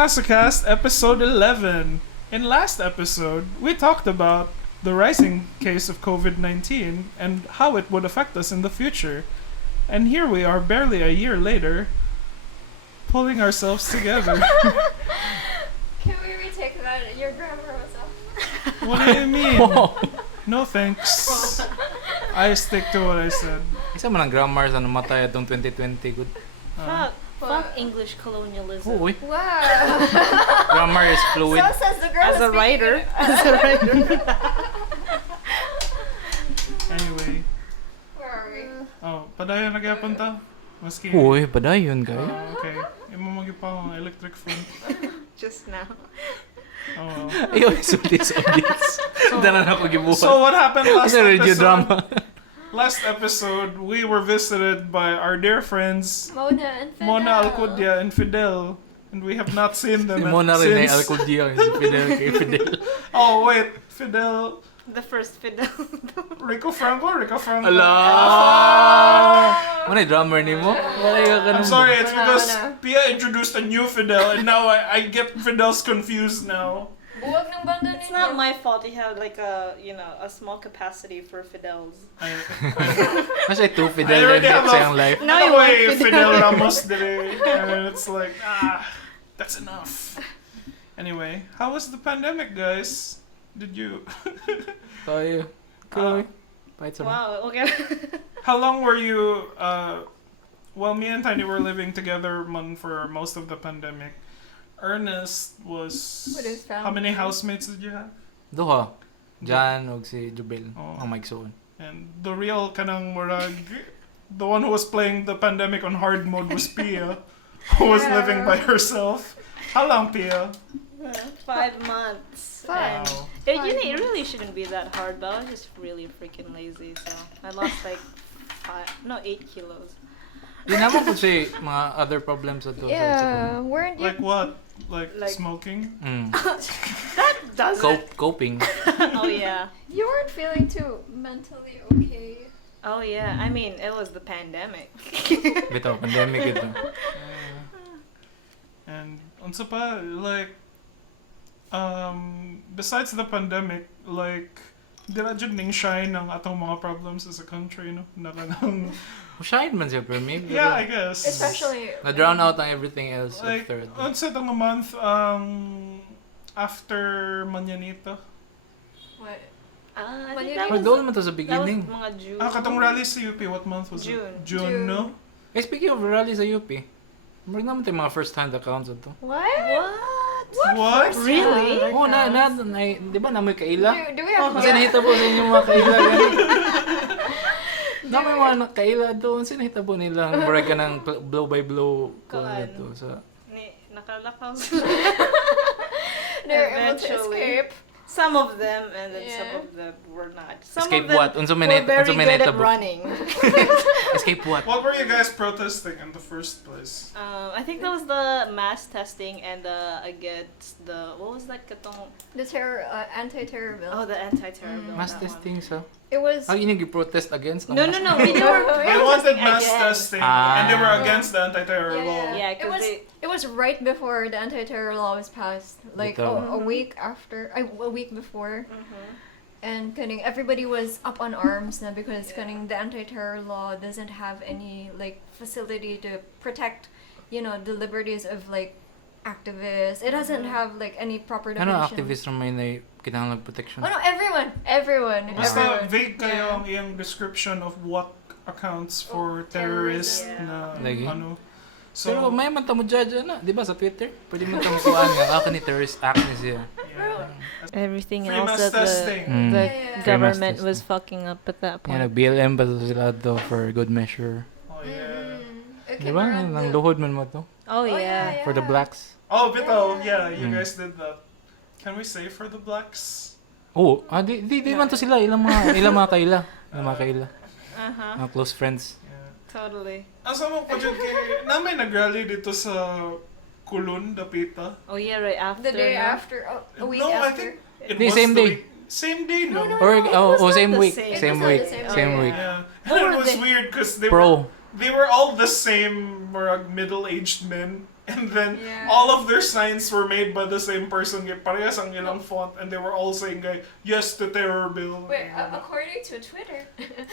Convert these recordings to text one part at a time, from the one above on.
RetasoCast episode 11. In last episode, we talked about the rising case of COVID-19 and how it would affect us in the future. And here we are barely a year later, pulling ourselves together. Can we retake that? Your grammar was off. What do you mean? No thanks. I stick to what I said. Isa man ang grammar sa namatay atong 2020 good. Fuck English colonialism. Uy, Wow. grammar is fluid. So says the girl As a writer. As a writer. Anyway. Where are we? Oh, padayon na gyapon ta. Maski. Uy, padayon kay. Okay. Imo magipang electric phone. Just now. Oh. Ayo, this audience. Danan ako gibuhat. So what happened last Isa radio episode? drama. Last episode, we were visited by our dear friends Mona and Fidel. Mona Alcudia and Fidel, and we have not seen them Mona rin ay since. Alcudia si Fidel kay Fidel. Oh wait, Fidel, The first Fidel. Rico Franco. Ala. Manay drummer nimo? Wala ka I'm kanang. sorry, it's Wala, because wala. Pia introduced a new Fidel, and now I get Fidels confused now. Buwag ng banda It's not my fault you have like a small capacity for Fidels. Mas ay two I Fidel already din have sa iyang life. Now no you want way, Fidel. Fidel Ramos dire, and it's like that's enough. Anyway, how was the pandemic, guys? Did you? Tayo. Koy. Pahit sa Wow, okay. How long were you? Well, me and Tiny were living together for most of the pandemic. Ernest was. With his family. How many housemates did you have? Duha. Jan og si Jubel. Oh. Ang magsuon. And the real kanang murag, the one who was playing the pandemic on hard mode was Pia, who was Yeah. living by herself. How long, Pia? 5 months. Five. Wow. It really shouldn't be that hard, but I was just really freaking lazy, so I lost like 8 kilos. Di naman ko si mga other problems ato Yeah, weren't you? Like what? Like Like- smoking? That doesn't. Coping. Oh yeah. You weren't feeling too mentally okay. Oh yeah. I mean, it was the pandemic. Bitaw, pandemic ito. And unsa pa like besides the pandemic, like dira jud ning shine ang atong mga problems as a country, no? Nakanang Shine man siya for me. yeah, I guess. Especially. Na-drown out ang everything else of Like third. unsa tong month after Mañanita. What? I But think you that need- was, Doon man to sa that was beginning. mga June. Katong rally sa UP, what month was June. it? June, no? Eh, speaking of rally sa UP, meron naman tayong mga first-hand accounts ito. What? What? Really? Oo, di ba namoy kaila? Do we have? Kasi nahita po sa inyo mga kaila. Namoy mga kaila doon, sinahita po nila. Murag ka ng blow by blow ko Kuan. ito. So, Nakalakaw. They're able to Eventually. escape. Some of them, and then Yeah. some of them were not. Some escape of them what? Unsa were minute? very Unsa good minute at running. Escape what? What were you guys protesting in the first place? I think that was the mass testing and against the what was that katong The anti-terror bill. the anti-terror bill. Mass that one. testing sa? It was. Ah, yun yung protest against? No, we They were. They wanted mass against. testing, and they were Ah. against the anti-terror Yeah, law. Yeah, It 'cause was. they- It was right before the anti-terror law was passed, like Ito. a week after, a week before, Mhm. and kaning everybody was up on arms na because Yeah. kaning the anti-terror law doesn't have any like facility to protect, the liberties of like activists. It doesn't have like any proper Ano definition. activist from may na kinahanglan protection? Oh no, everyone. Basta everyone. vague kayo Yeah. ang iyang description of what accounts for terrorist terrorism. na Lagi. ano. Pero may man tamo judge na, di ba sa Twitter? Pwede man tamo kuan nga ni terrorist act ni siya. yeah. Everything Free else mass that testing. the Yeah. government Free was mass fucking up at that Yan, point. nag-BLM pa sila to for good measure. Oh yeah. It Di came ba? around Nang the- luhod man mo to. Oh yeah. For the blacks. Oh, bitaw. Yeah, you Mm. guys did that. Can we say for the blacks? Oh, di man to sila. Ilang mga kaila. Ilang mga kaila. Uh-huh. Mga close friends. Yeah. Totally. Ang sama ko dyan kay... Namin nag-rally dito sa Kulun, Dapita. Oh yeah, right after. The day no? after, a week No, I after. think it Di, was same the day. week. Same day, no? No, Or it was not same the week. same. Same It was not week. the same. Same Oh, week. Yeah. What And were it was they? weird because they Pro. were all the same middle-aged men. And then Yeah. all of their signs were made by the same person. Parehas ang ilang font, and they were all saying, yes to terror bill. Wait, according to Twitter,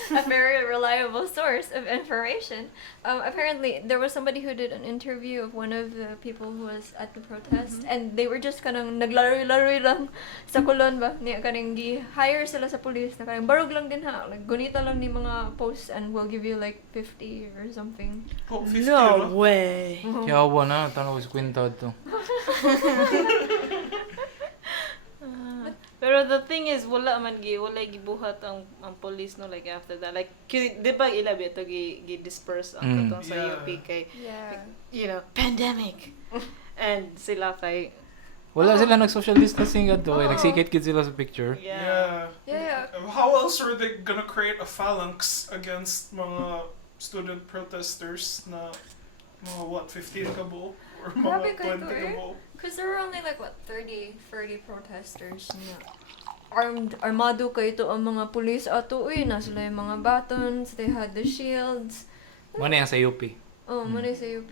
a very reliable source of information, apparently there was somebody who did an interview of one of the people who was at the protest, and they were just kanang naglaroy-laroy lang sa kulon ba? Niya kanang gi-hire sila sa police na kanang barog lang din ha, like gunita lang ni mga posts and we'll give you like 50 or something. Oh, 50, No way. Yawa na, tanong ko si Quinta to. Pero the thing is, wala gibuhat ang police no, like after that. Like, di ba ilabi ito gi-disperse ang katong sa Yeah. UP kay, Yeah. you know, pandemic. And sila kay, Wala sila nag-social distancing ato. Nagsikit-kit sila sa picture. Yeah. Yeah. How else are they gonna create a phalanx against mga student protesters na mga what, 15 ka buo? Or Grabe mga kayo 20 ka buo? Because there were only like, what, 30 protesters niya. Armado kayo to ang mga police ato. Uy, na sila yung mga batons, they had the shields. Ano yan sa UP? Oh, mali sa UP.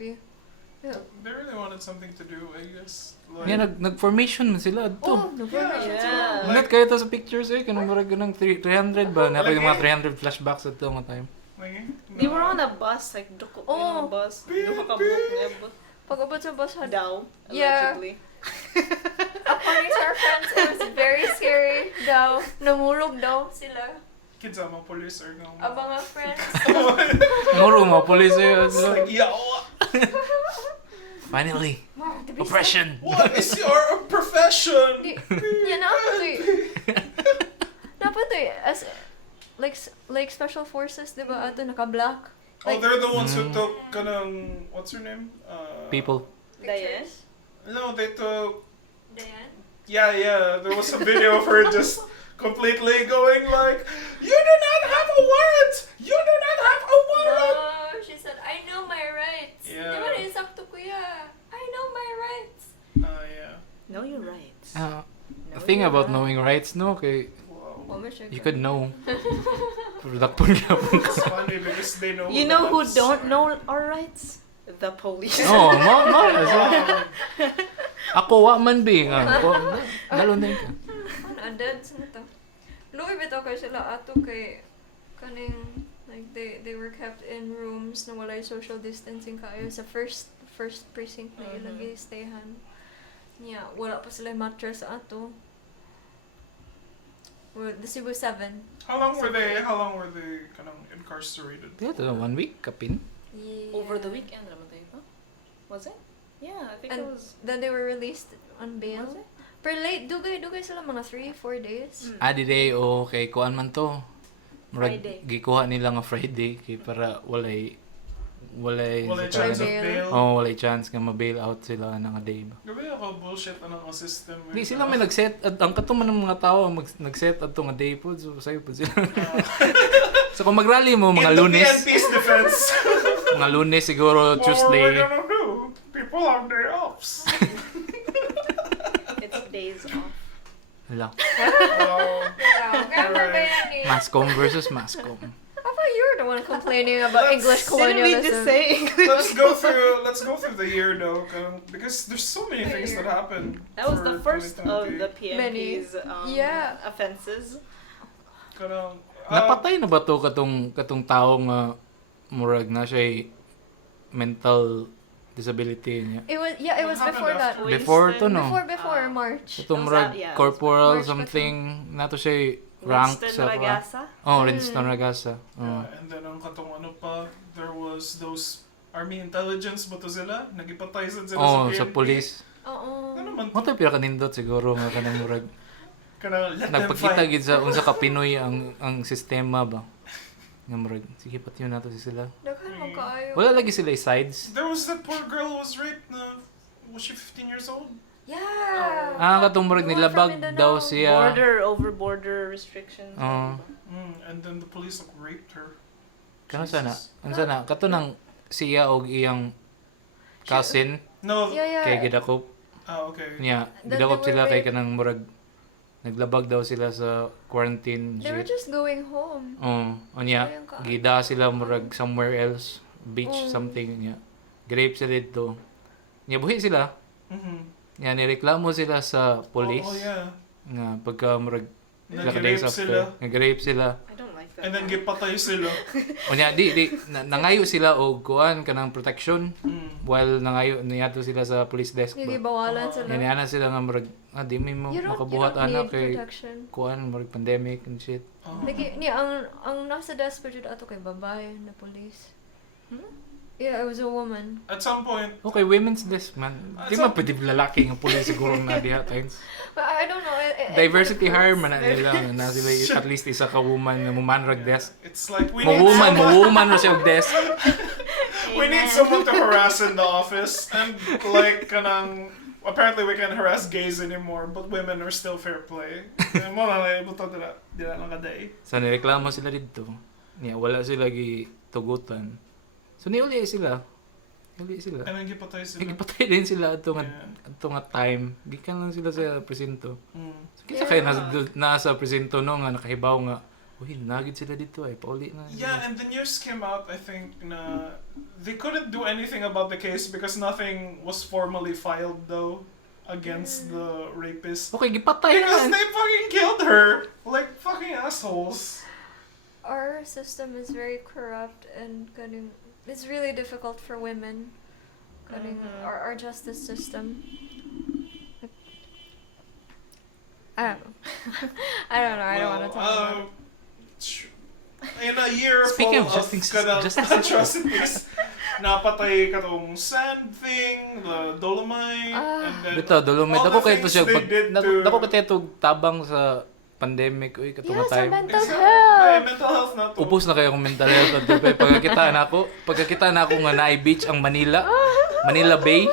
Yeah. They really wanted something to do, I guess. Like, Yan, nag-formation man sila ato. Oh, Yeah. nag-formation sila. Ingat kayo to sa pictures kanang murag ng 300 ba? Napag yung mga 300 flashbacks ato mga time. like, they were on a bus, like, duko Oh. yung bus. Beep, Duko ka beep. buhok Pag-abot sa bus, had daw, Yeah. allegedly. according to our friends, it was very scary daw. Namulog daw sila. kids ang mga police or no? Ang mga friends. Nguro mga police It's like, yawa! Finally, Wow, to be oppression. What is your profession? Yeah, napatoy as like special forces, 'di ba? Ato naka-black. Oh, they're the ones who took kanang, what's her name? People. Diane? No, they took, Diane. yeah, there was a video of her just completely going like, you do not have a warrant! You do not have a warrant! No, she said, I know my rights. Yeah. Di ba naisakto ko ya? I know my rights. Yeah. Know your rights. The thing about knowing rights, no, kay Wow. you could know. Dakpon gyapon ka. It's funny because they know You the know who laws. don't know our rights? The police. Oh, ako wa man bi nga. Dalon din ka. Ano, dead sa nito. Luwi bitaw kayo sila ato kay kaning like they were kept in rooms na walay social distancing kayo sa first precinct na ilagay stayhan. Yeah, wala pa sila mattress sa ato. Well, the Cebu 7. How long were they kanang incarcerated? Dito 1 week kapin. Yeah. Over the weekend, naman tayo ba? Was it? Yeah, I think it And was. then they were released on bail. Was it? Pero late, dugay sila mga 3-4 days. Di day o kay kuan man to. Murag Friday. gikuha nila nga Friday kay para walay Wala chance of bail. Oh, walay chance nga ma-bail out sila na nga day ba. Gabi ako bullshit ang system. Di sila may nag-set at ang katuman ng mga tao nag-set at nga day po so sayo po sila. So kung mag-rally mo mga In the Lunes, PNP's defense. mga Lunes siguro What are we Tuesday. gonna do? People have day offs. It's days off. Hala. Grammar ba yan eh? Mascom versus Mascom. I thought you were the one complaining about English Didn't we just colonialism. say English? Let's go through the year though, because there's so many things that happened. That was for the first of 2020. the PNP's Yeah. offenses. Kanang, Napatay na ba to katong tao nga murag na siya mental disability niya? It was What before happened that. after? Before to no. Before March. Ito Was murag that- yeah, corporal March something nato siya rank Winston sa Ragasa. Winston Ragasa. and then ang katong ano pa, there was those army intelligence ba to sila? Nagipatay sila sa Sa PNP. police. Oo. Ano man Mo to pila kanindot siguro nga kanang murag Kanang let them nagpakita fight. gid sa unsa ka Pinoy ang sistema ba. Nga murag sige patyo nato si sila. Daghan mo kaayo. Wala lagi sila sides. There was that poor girl who was raped na, was she 15 years old? Yeah. Katong murag The one from nilabag Mindanao. daw siya. Border restrictions. And then the police like raped her. Kano sana? Jesus. Unsa na? Kato nang siya og iyang cousin No. Yeah. kay gidakop Okay. niya. Then Gidakop they sila were kay raped. kanang murag naglabag daw sila sa quarantine. They were just going home. Anya, Sayang ka. gida sila murag somewhere else, beach Mm. something niya. Grape sila dito. Nya buhi sila. Mhm. Nya nireklamo sila sa police. Oh, yeah. Nga pagka murag Nag-rape sila. Nag-rape sila. I don't like that. And then gipatay sila. Unya nangayo sila og kuan kanang protection while nangayo niadto sila sa police desk ba. Nagibawalan sila. Yan sila nga murag di mi mo You makabuhat don't ana need kay protection. kuan murag pandemic and shit. Like, ang nasa desk pa jud ato kay babae na police. Yeah, it was a woman. At some point, Okay, women's desk man. Di man pwede lalaki nga police siguro na diha times. But I don't know. Diversity hire man na nila na sila at least isa ka woman na mumanrag desk. it's like we Mo-woman ra siya og desk. we need someone to harass in the office. And like, kanang, apparently we can't harass gays anymore, but women are still fair play. Mo na lang, buto dila lang kaday. Sa nireklamo sila dito. Niya wala sila gi tugutan. So niuli sila. And then gipatay sila. Nagpatay din sila ato Yeah. nga time. Gikan lang sila sa presinto. Mm. So kita kayo nasa presinto no nga nakahibaw nga uy, nagid sila dito ay pauli na. Yeah, and the news came out, I think, na they couldn't do anything about the case because nothing was formally filed, though, against the rapist. Okay, gipatay Because na. they fucking killed her! Like, fucking assholes. Our system is very corrupt and it's really difficult for women. Our justice system. I don't know. I don't know. I don't want to talk about it. In a year Speaking full of justice atrocities, napatay katong sand thing, the dolomite, and then Bito, dolomite. all Ako the kayo to things siya. they did to... Dako ka tayo tabang sa pandemic. Uy, katong Yeah, sa time. mental Ay, health. mental health na to. Upos na kayo akong mental health. Pagkakita na ako nga naay beach ang Manila. Manila Bay.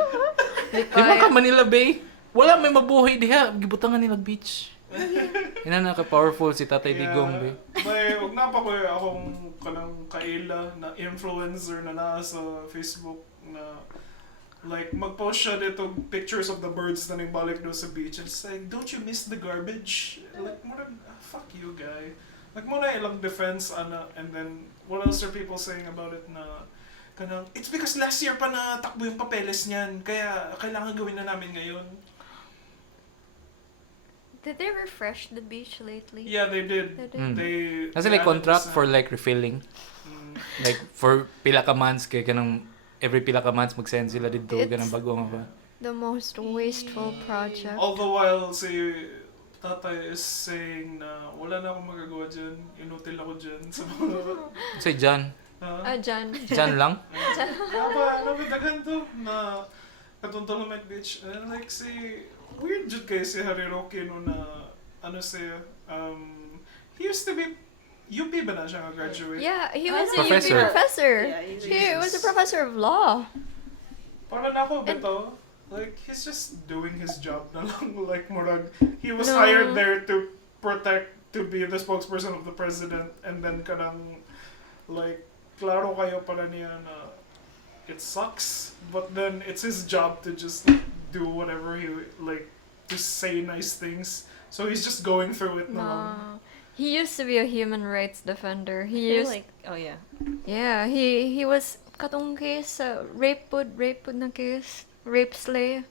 Di ba ka Manila Bay? Wala may mabuhay diha. Gibutangan nila beach. Ina na ka-powerful si Tatay Digong. Bay. May, huwag na pa ko akong kanang kaila na influencer na nasa Facebook na like mag-post siya dito pictures of the birds na balik doon sa beach and it's like, don't you miss the garbage? Like, fuck you guy. Like muna ilang defense and then what else are people saying about it na kanang, it's because last year pa na takbo yung papeles niyan kaya kailangan gawin na namin ngayon. Did they refresh the beach lately? Yeah, they did. They did. They Kasi like added contract the for sand. like refilling. Like for pila ka months kay kanang every pila ka months mag-send sila dito It's- ganang bago nga ba. The most wasteful project. All the while, si tatay is saying na wala na akong magagawa dyan, inutil ako dyan sa mga... Say John. Jan. John lang. Nabitagan to na Katong Beach. And like si... Weird jud kay si Hariroki no na ano siya, he used to be UP ba na siya nga graduate? Yeah, he was a Professor. UP professor. Yeah, he's He was a Jesus. professor of law. Para na ako bito, like he's just doing his job na lang. Like murag, he was No. hired there to protect, to be the spokesperson of the president, and then kanang like klaro kayo para niya na it sucks, but then it's his job to just do whatever he like, to say nice things. So he's just going through it na lang. No. He used to be a human rights defender. I He feel used like, oh yeah. Yeah, he was katong case rape pod na case, rape slay.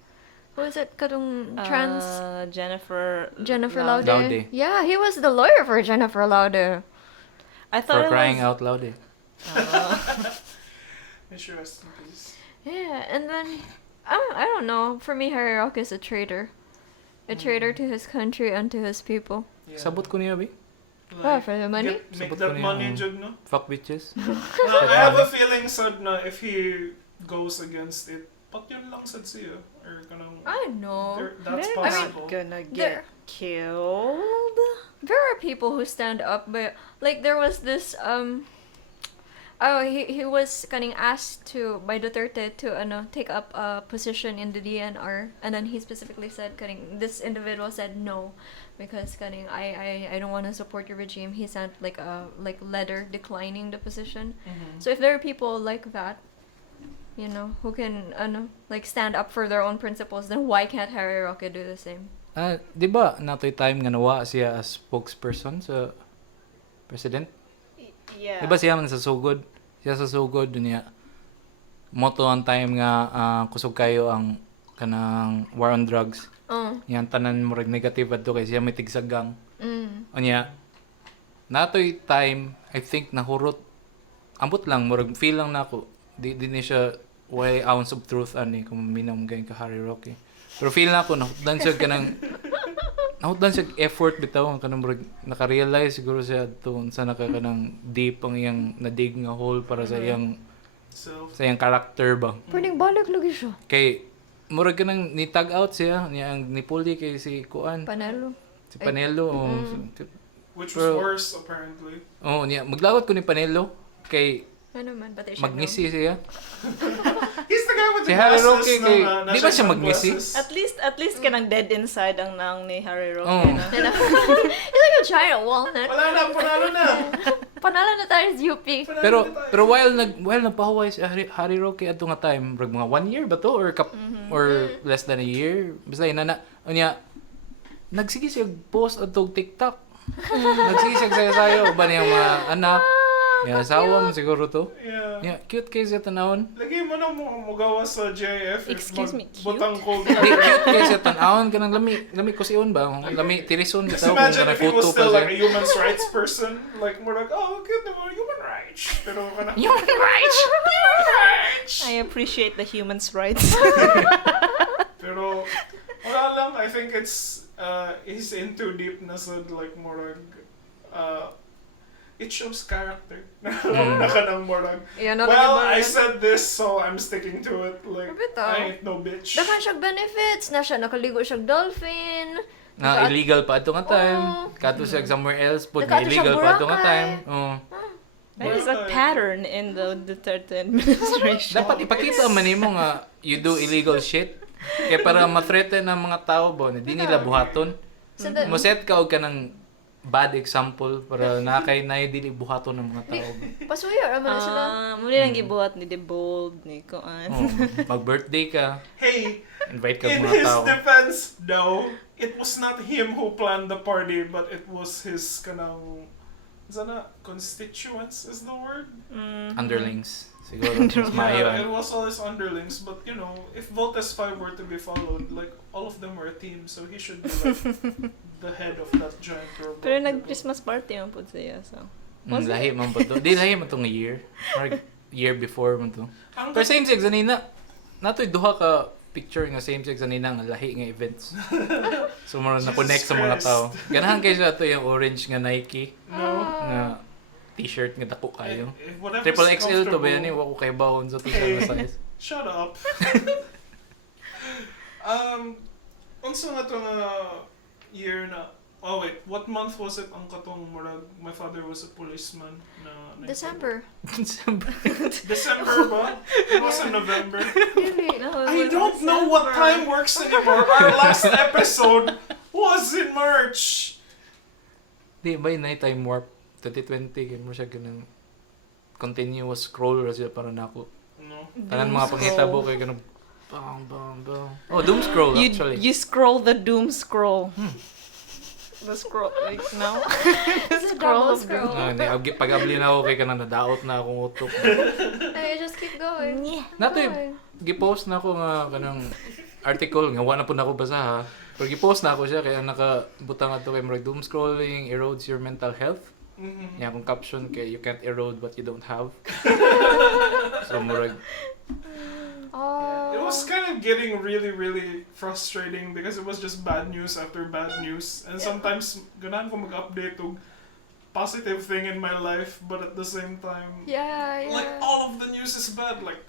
Who was it? Katong trans Jennifer Laude. Laude. Yeah, he was the lawyer for Jennifer Laude. I thought For crying it was, out loud eh. May she rest in peace. Yeah, and then I don't know. For me, Hariroki is a traitor. A traitor to his country and to his people. Yeah. Sabot ko niya ba? Oh, for the money? Make Sabot that ko niya, money, jud, no? Fuck bitches. I have a feeling sad na if he goes against it, pat yun lang sad siya. Or kanang, I know. that's they're possible. not gonna There- get killed. There are people who stand up, but like there was this he was getting asked to by Duterte to take up a position in the DNR, and then he specifically said this individual said no because I don't want to support your regime. He sent like a letter declining the position. Mhm. So if there are people like that, who can stand up for their own principles, then why can't Hariroki do the same? Di ba natoy time nga nawa siya as spokesperson sa president? Yeah. Di ba siya man sa sugod? Siya sa sugod niya. moto ang time nga kusog kayo ang kanang war on drugs. Yan tanan mo negative adto kay siya may tigsagang. Anya natoy time I think nahurot ambot lang murag feel lang nako. Di ni siya way ounce of truth ani kung minam gayon ka Harry Roque. Pero feel na ko nahutdan siya effort bitaw kanang murag naka-realize siguro siya to sa kanang deep ang iyang nadig nga hole para sa iyang sa iyang character ba. Pwedeng balik lagi siya. Kay murag kanang ni-tag out siya niya ang nipuli kay si Kuan. Panelo. Si Panelo. Which was worse apparently. Niya maglawat ko ni Panelo kay Ano man, pati siya. magnisi siya. He's the guy with Si the Harry glasses. Roque kay di ba siya magnisi? At least kanang dead inside ang nang ni Harry Roque. Oh. Na. He's like a giant walnut. Wala na, panalo na. Panalo na tayo sa UP. Pero while nagpahuway si Harry Roque ato nga time, mga 1 year ba to or less than a year, basta ina unya nagsige siya post atog TikTok. Nagsige siya sayo ba niyang mga anak. Asawa mo siguro to. Yeah. Cute kay siya tanawon. Lagi mo na mo gawa sa GIF. Excuse me, cute? Butang cold. Di cute kay siya tanawon kanang lami ko siyon ba? Lami tirison Just bitaw kung imagine kanang if he was photo pa still siya. like a human rights person. Like, more like, oh, good naman, human rights. Pero kana, Human rights. I appreciate the human's rights. Pero, wala lang, I think he's in too deep na sa, like, more like, it shows character. Naka ng more like, well, I said this, so I'm sticking to it. Like, Bitaw. I ain't no bitch. Dakan siyang benefits. Na siya nakaligo siyang dolphin. Na illegal pa ato nga time. Oo. Kato siya somewhere else pud Nakato nga siya illegal pa ato nga Boracay. time. There is a pattern in the Duterte administration. Dapat ipakita man nimo nga you do illegal shit. Kaya para ma-threaten ang mga tao ba, di nila buhaton. Mo set ka og kanang bad example para nakay na dili buhaton ng mga tao ba. Pasuyo, naman na sila. Muli lang gibuhat ni The Bold, ni Koan. Mag-birthday ka, Hey, invite ka in mga his tao. defense, though, it was not him who planned the party, but it was his kanang constituents is the word? Underlings. Siguro mas maayo. Yeah, it was all his underlings, but you know, if Voltes 5 were to be followed, like all of them were a team, so he should be like the head of that giant robot. Pero nag-Christmas party man po siya, so. Lahi man po to. Di lahi man to nga year. Or year before man to. Pero same sex anina. Natoy duha ka picture nga same sex anina nga lahi nga events. So mo na connect sa mga tao. Ganahan kay siya to yung orange nga Nike No. nga t-shirt nga dako kayo. Whatever's Triple XL to ba yan eh? comfortable. Wako kay bawon sa to sa size. Shut up. Unsa nga to nga year na, oh wait, what month was it ang katong murag my father was a policeman na December. December ba? It was in November. Really? I don't know what time works anymore. Our last episode was in March. Di ba yung night time warp 2020 kaya mo siya ganang continuous scroll ra siya para nako. No. Tanan mga pangitabo kay ganang bang bang bang. Oh, doom scroll actually. You scroll the doom scroll. The scroll, like, no? It's a double scroll. Pag-abli na ako kay kanang nadaot na akong utok. Hey, just keep going. Nato gi-post na ako nga kanang article nga wala na po na ako basa ha. Pero gi-post na ako siya kaya nakabutang ato kay murag doom scrolling erodes your mental health. Nya akong caption kay you can't erode what you don't have. So murag Oh. It was kind of getting really, really frustrating because it was just bad news after bad news. And sometimes, ganahan ko mag-update og positive thing in my life, but at the same time, Yeah. like all of the news is bad. Like,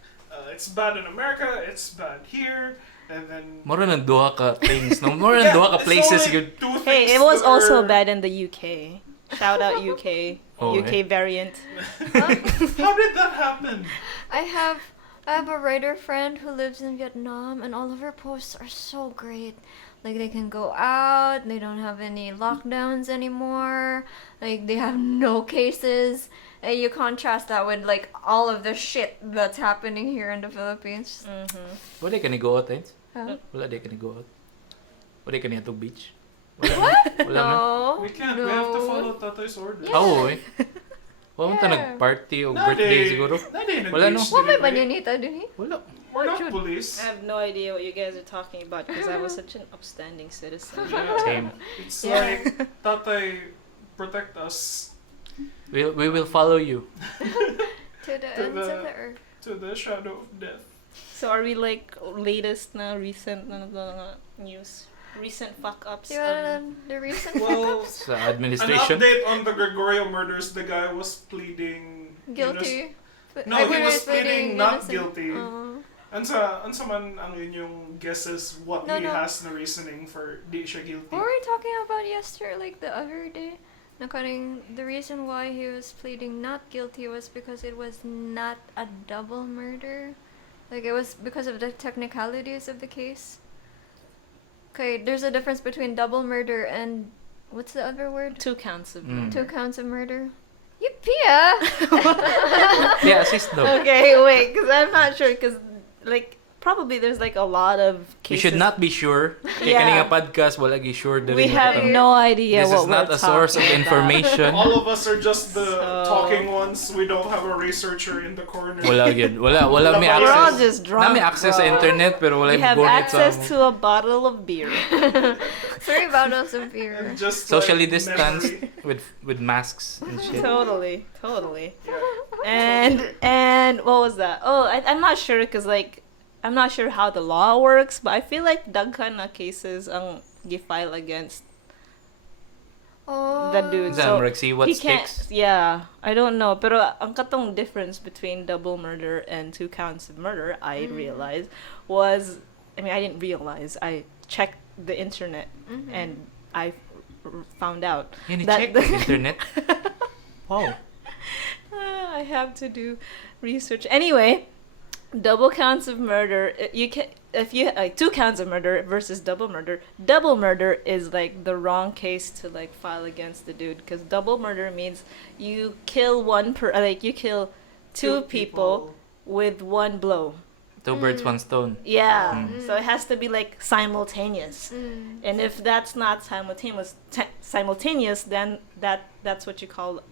it's bad in America, it's bad here, and then... mura nang duha ka things, no? Mura nang duha ka it's places only good. two Hey, things it was that also are- bad in the UK. Shout out UK. Oh, UK variant. How did that happen? I have a writer friend who lives in Vietnam, and all of her posts are so great. Like, they can go out, they don't have any lockdowns anymore, like, they have no cases. And you contrast that with, like, all of the shit that's happening here in the Philippines. Wala ka ni go out, eh? Huh? Wala di ka ni go out. Wala ka ni atong beach. What? Wala man. No. We can't. We have to follow Tatoy's order. Yeah. Oo, eh. Wala ta nag-party o Na birthday day- siguro. na day Wala, no? nag-beach What may delivery. banyanita din Wala. We're not Should- police. I have no idea what you guys are talking about because I was such an upstanding citizen. Same. It's Yeah. like, tatay, protect us We will follow you. To the To ends of the- the earth. to the shadow of death. So are we like latest na recent na news? Recent fuck ups. The recent Well, Sa an administration. update on the Gregorio murders, the guy was pleading guilty. No, he was pleading not innocent. guilty. Ansa man ang inyong guesses what No, he no. has na reasoning for di siya guilty? What were we talking about yesterday, like the other day? The reason why he was pleading not guilty was because it was not a double murder. Like, it was because of the technicalities of the case. Okay, there's a difference between double murder and... What's the other word? 2 counts of Mm. 2 counts of murder. Yippee! Ah! Yeah, assist daw. Okay, wait, because I'm not sure, because like probably there's like a lot of You cases. should not be sure. Kaya Yeah. kaninga podcast, wala gi sure dali We mo have ito. no idea This what is not we're a source of talking about. information. All of us are just the So- talking ones. We don't have a researcher in the corner. Wala yun. Wala may We're We're all access. just drunk. Na may access sa bro. internet pero wala We yung have gunit sa access to a bottle of beer. 3 bottles of beer. And just socially like, distanced memory. with masks and shit. Totally. Yeah. And what was that? Oh, I'm not sure because like I'm not sure how the law works, but I feel like daghan na cases ang gi-file against Oh. the dude. Exam, So like, see what he can't. sticks. Yeah, I don't know. Pero ang katong difference between double murder and 2 counts of murder, I realized was. I mean, I didn't realize. I checked the internet Mhm. and I found out. Yan, That- check the internet. Wow. I have to do research. Anyway, double counts of murder. You can if you like 2 counts of murder versus double murder. Double murder is like the wrong case to like file against the dude because double murder means you kill you kill two people with 1 blow. 2 birds, 1 stone. Yeah. Mm. So it has to be like simultaneous. And if that's not simultaneous, then that's what you call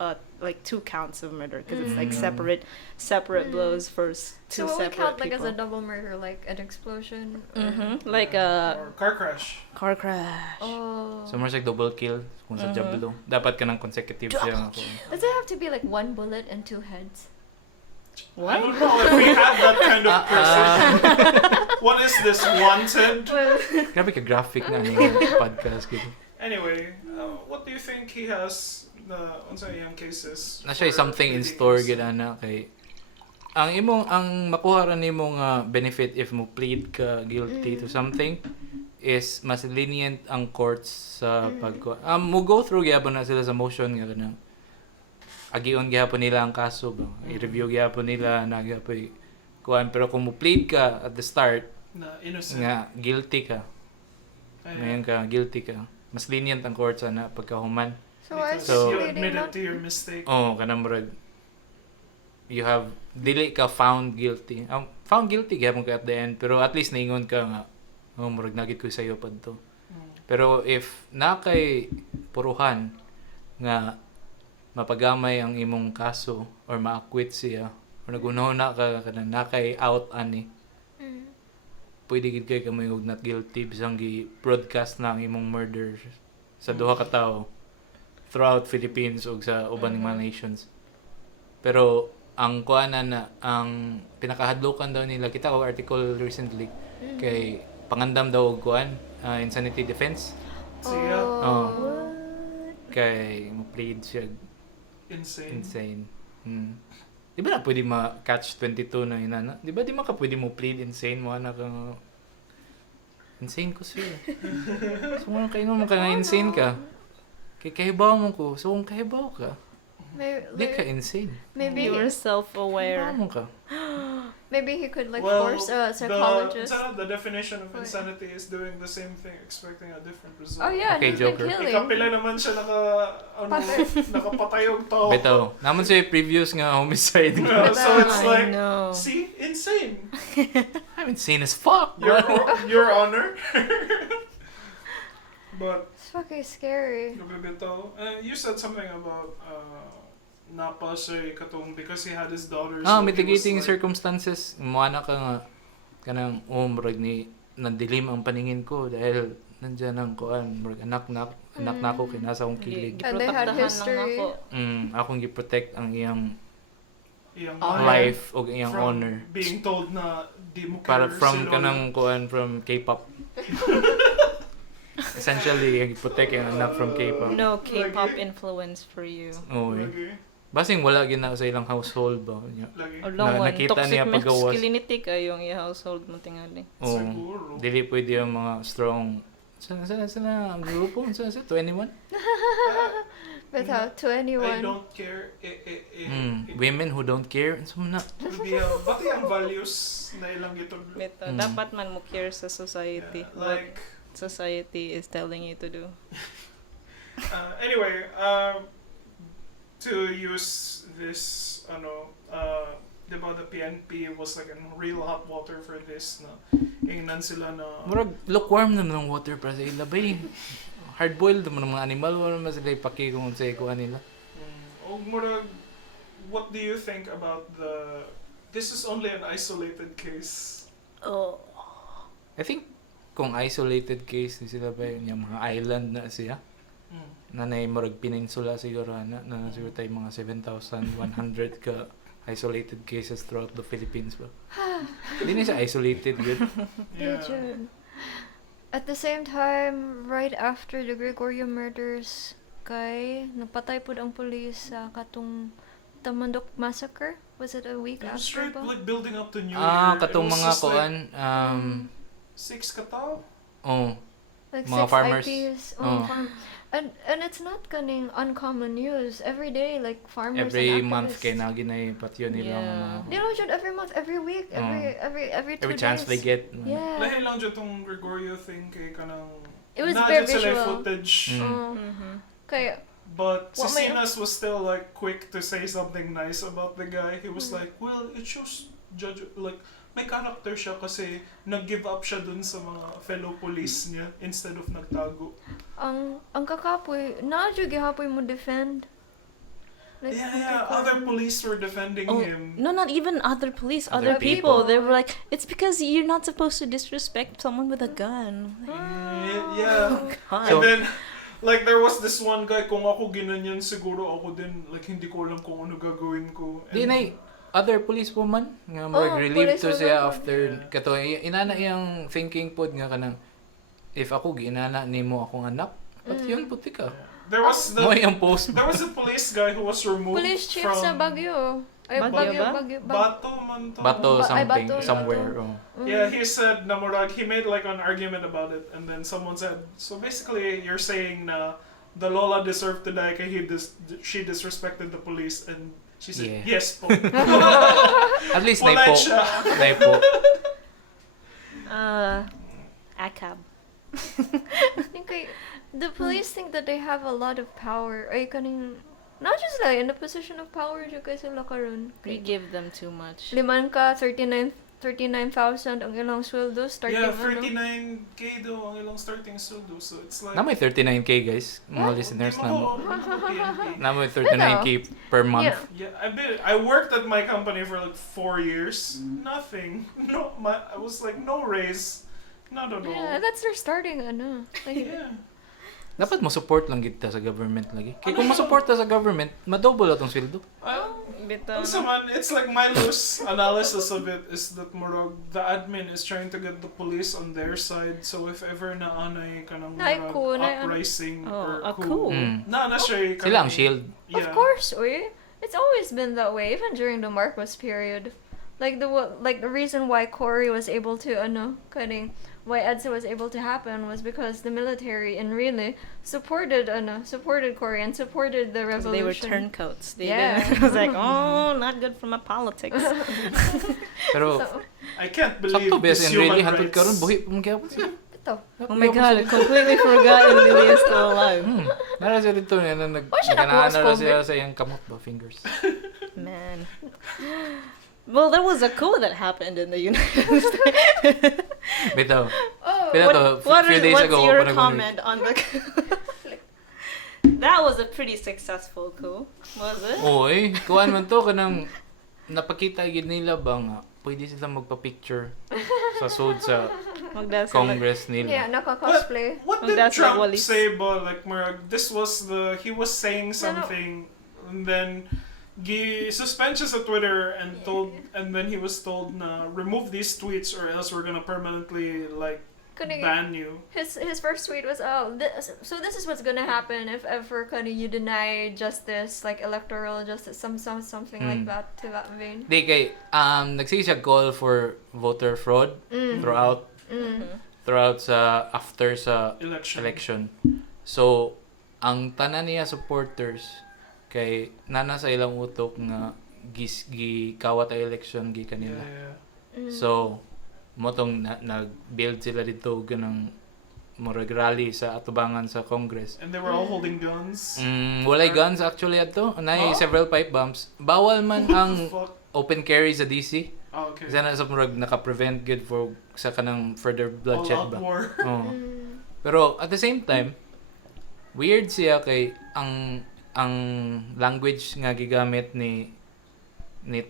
like 2 counts of murder because it's like separate blows for 2 So what we separate count like people. as a double murder, like an explosion? Or... Like a Or car crash. car crash. Oh. So more like double kill kung sa Diablo. Dapat ka ng consecutive siya. Does it have to be like 1 bullet and 2 heads? I don't know if we had that kind of precision. What is this, wanted? Grabe ka graphic na yung podcast. Gitu. Anyway, what do you think he has na unsa iyang cases? Na siya for something in pleading store innocent? gid ana kay ang makuha ra nimo nga benefit if mo plead ka guilty to something is mas lenient ang courts sa mo go through gyapon na sila sa motion nga kanang agion gyapon nila ang kaso ba i-review gyapon nila na gyapon kuan pero kung mo plead ka at the start Na innocent. nga guilty ka Ay, ngayon ka guilty ka mas lenient ang courts na pagkahuman. So why is because he So- you pleading admitted not? to your mistake. Oh, kanang murag you have dili ka found guilty. Found guilty gyapon ka at the end pero at least naingon ka nga murag nagit ko sayo padto. Pero if na kay puruhan nga mapagamay ang imong kaso or ma-acquit siya or nagunahon na ka kanang na kay out ani pwede gid kay kamay og not guilty bisang gi-broadcast na ang imong murder sa duha ka tawo throughout Philippines ug sa ubang mga nations. Pero ang kuanan na ang pinakahadlokan daw nila kita ko article recently kay pangandam daw og kuan insanity defense Siya, kay mo plead siya insane. insane. Di ba na pwede ma-catch 22 na inana? Di ba di man ka pwede mo plead insane mo anak ka insane ko siya. So mo kayo mo ka nga insane ka. Kay kahibaw mo ko. So kung kahibaw ka, di ka insane. Maybe You were self-aware. Kahibaw mo ka. maybe he could like Well, force a psychologist. The definition of insanity is doing the same thing, expecting a different result. Oh yeah, Okay, he's been Joker. killing. Ikapila naman siya nakapatay yung tao. Bitaw. Naman siya previous nga homicide. So it's I like, know. see, insane. I'm insane as fuck. Your honor. But It's fucking scary. you said something about napa siya katong because he had his daughter. Ah, so he mitigating was like, circumstances. Muana ka nga kanang murag ni nandilim ang paningin ko dahil nandiyan ang kuan murag anak na ako kinasa akong kilig. And they had Giprotektahan lang history. nako. Akong gi-protect ang iyang iyang life o iyang from honor. being told na di mo Para care from si Lola. kanang kuan from K-pop. Essentially, i-protect yung anak from K-pop. No K-pop influence for you. Oo eh. Lagi. Basing wala gina sa ilang household ba niya. Lagi. Along one, nakita toxic niya paggawas. masculinity kayo yung i-household mo tingali. Oo. Siguro. Dili pwede yung mga strong sana ang grupo sa 21. But how? To I anyone. don't care. Women who don't care and so na. Bati ang values na ilang gitog. Bito, dapat man mo care sa society. What Like, society is telling you to do. anyway, to use this, diba the PNP was like in real hot water for this na ingnan sila na Murag lukewarm naman ng water para sa ila ba hard boiled naman ng mga animal wala naman sila ipaki kung sa ikuha nila. Murag, what do you think about this is only an isolated case. Oh. I think kung isolated case ni sila ba yun, yung mga island na siya na murag peninsula siguro na siguro tayo mga 7,100 ka isolated cases throughout the Philippines ba. Hindi na siya isolated good. Yeah. Legend. At the same time, right after the Gregorio murders, napatay po ang police sa katong Tamandok massacre. Was it a week It was after straight ba? like building up to New Ah, Year. katong It was mga just like kuan 6 katao. Like mga 6 farmers. IPs. Oh. And it's not kaning uncommon news. Every day, like farmers every and month activists. kay na ginay patyo nila Yeah. They don't shoot every month, every week, every 2 every days. chance they get. Yeah. Lahi lang dyan tong Gregorio thing kay kanang It was na very dyan sila yung visual. footage. Oh. Kaya, But What may- Cecinas was still like quick to say something nice about the guy. He was like, well, it shows like may character siya kasi nag-give up siya dun sa mga fellow police niya instead of nagtago. ang kakapoy, naadyo gihapoy mo defend. Like, Yeah, other police were defending Oh, him. no, not even other police, Other other people. people. They were like, it's because you're not supposed to disrespect someone with a gun. Yeah. God. And then, like, there was this one guy, kung ako ginanyan, siguro ako din, like, hindi ko alam kung ano gagawin ko. Di na other police woman nga mag relieve police to siya woman. after kato inana iyang thinking pod nga kanang if ako ginana nimo akong anak but yun puti ka There was mo yung post there was a police guy who was removed Police chief from sa Baguio. Ay, Baguio ba? Bato man to. bato Ay, something Bato. somewhere oh. Yeah, he said na murag, he made like an argument about it, and then someone said, so basically you're saying na the Lola deserved to die kay she disrespected the police, and she said, Yeah. yes po. At least Polite naipo siya. naipo ACAB. I think the police think that they have a lot of power. Ay, kaning, not just like in a position of power, dyan kayo sila karon. We give them too much. Liman ka, 39,000 ang ilang sweldo, starting Yeah, ano. 39K daw ang ilang starting sweldo, so it's like... namoy 39k guys mga What? listeners Di mo namo ko, PNP. namoy 39k per month Yeah. Yeah, I worked at my company for like 4 years. Nothing. No, I was like no raise. Not at all. Yeah, that's their starting ano. Like, Yeah. dapat mo support lang kita sa government lagi kay kung mo support ta sa government madouble atong sweldo Bitaw Also, na. man, it's like my loose analysis of it is that murag, the admin is trying to get the police on their side. So if ever na anay ka ng Nay, murag coup, nay, uprising Oh, or a coup. na siya sila ang shield Of course, oy. It's always been that way, even during the Marcos period. Like the reason why Cory was able to why EDSA was able to happen was because the military and really supported Cory and supported the 'Cause revolution. they were turncoats. They Yeah. didn't. I was like, oh, not good for my politics. pero So, I can't believe sakto this bes in really human hantod rights. karon buhi pa man gyapon siya ito. Oh my god, I completely forgot Lily is still alive. Nara siya dito na Why siya nakuha sa nagkanaana siya COVID? sa iyang kamot ba fingers. Man. Well, there was a coup that happened in the United States. Bitaw. Oh, Bitaw to, few days what's ago your ako comment on the That was a pretty successful coup, was it? Oy, kuan man to kanang napakita gid nila ba nga pwede sila magpa-picture sa sud sa Magdasal. Congress nila. Yeah, naka-cosplay. What did That's Trump like Wallis. say about like Murag? This was he was saying something and then suspend siya sa Twitter and then he was told na remove these tweets or else we're gonna permanently like ban you. His first tweet was, this is what's gonna happen if ever you deny justice, like electoral justice, something like that, to that vein. Di kay nagsige siya call for voter fraud throughout sa after sa election. So ang tanan niya supporters kay nana sa ilang utok nga gikawat ang election gi kanila. So motong nag-build sila dito ganang murag rally sa atubangan sa Congress. And they were all holding guns. Walay guns actually ato. Nay several pipe bombs. Bawal man ang open carry sa DC. Oh, okay. Sana sa murag naka-prevent good for sa kanang further bloodshed ba. War. Oh. Pero at the same time, weird siya kay ang language nga gigamit ni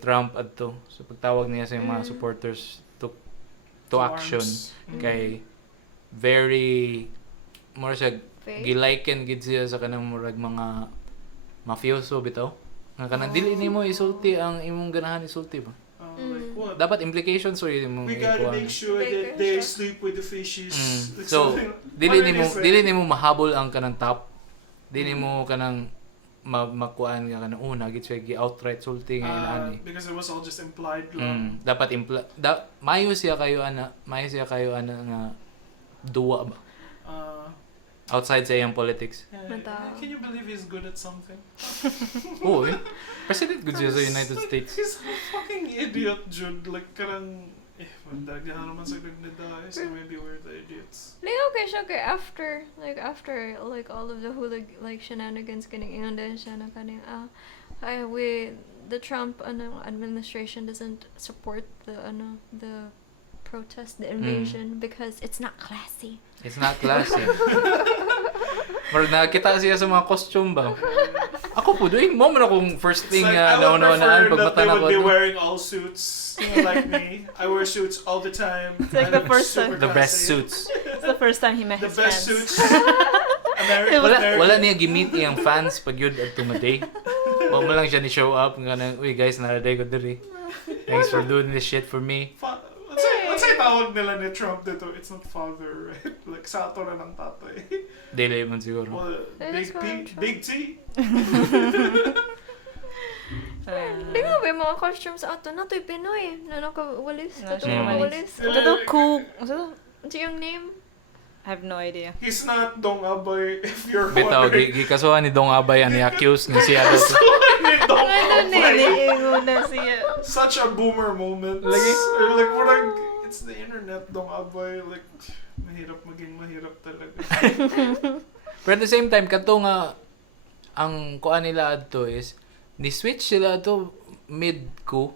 Trump adto sa pagtawag niya sa mga supporters to action kay very more siya giliken gid siya sa kanang murag mga mafioso bitaw nga kanang dili nimo isulti ang imong ganahan isulti ba. Like what? Dapat implications or imong We gotta make sure that they sleep with the fishes. So dili nimo mahabol ang kanang top. Dili nimo kanang makuan nga kanang una gid siya gi-outright sulti nga inani. Because it was all just implied lang. Dapat mayo siya kayo ana nga duwa ba. Outside sa iyang politics. Can you believe he's good at something? Oo eh. President good siya sa United States. He's a fucking idiot, Jude. Like, karang... magdagdahan naman sa gagniday, so maybe we're the idiots. Okay siya kay after all of the shenanigans kining ingon siya na kaning the Trump administration doesn't support the protest, the invasion because it's not classy. It's not classy. Marag nakita siya sa mga costume ba? Ako po, doing mo man akong first thing nauna-unaan pagbata na ko. They would be wearing all suits like me. I wear suits all the time. It's like the first time. The best suits. It's the first time he met The his best fans. suits. American. Wala niya gimit iyang fans pag yun at tumaday. Huwag mo lang siya ni show up nga na, uy guys, naraday ko diri. Thanks for doing this shit for me. What's yung tawag nila ni Trump dito? It's not father, right? Like, sato na ng tatay. Dili man siguro. Well, Big T? Di nga ba yung mga costumes ato na to'y Pinoy na nakawalis. Walis. Yeah. Ito cool. What's yung name? I have no idea. He's not Dong Abay if you're Bitaw, wondering. gikasuhan ni Dong Abay ang ni-accuse ng siya daw. Dong Ano Abay. niliingo na siya. Such a boomer moment. Lagi? Like, parang, it's the internet, Dong Abay. Like, maging mahirap talaga. Pero at the same time, kato nga, ang kuan nila adto is, ni-switch sila adto mid-coup.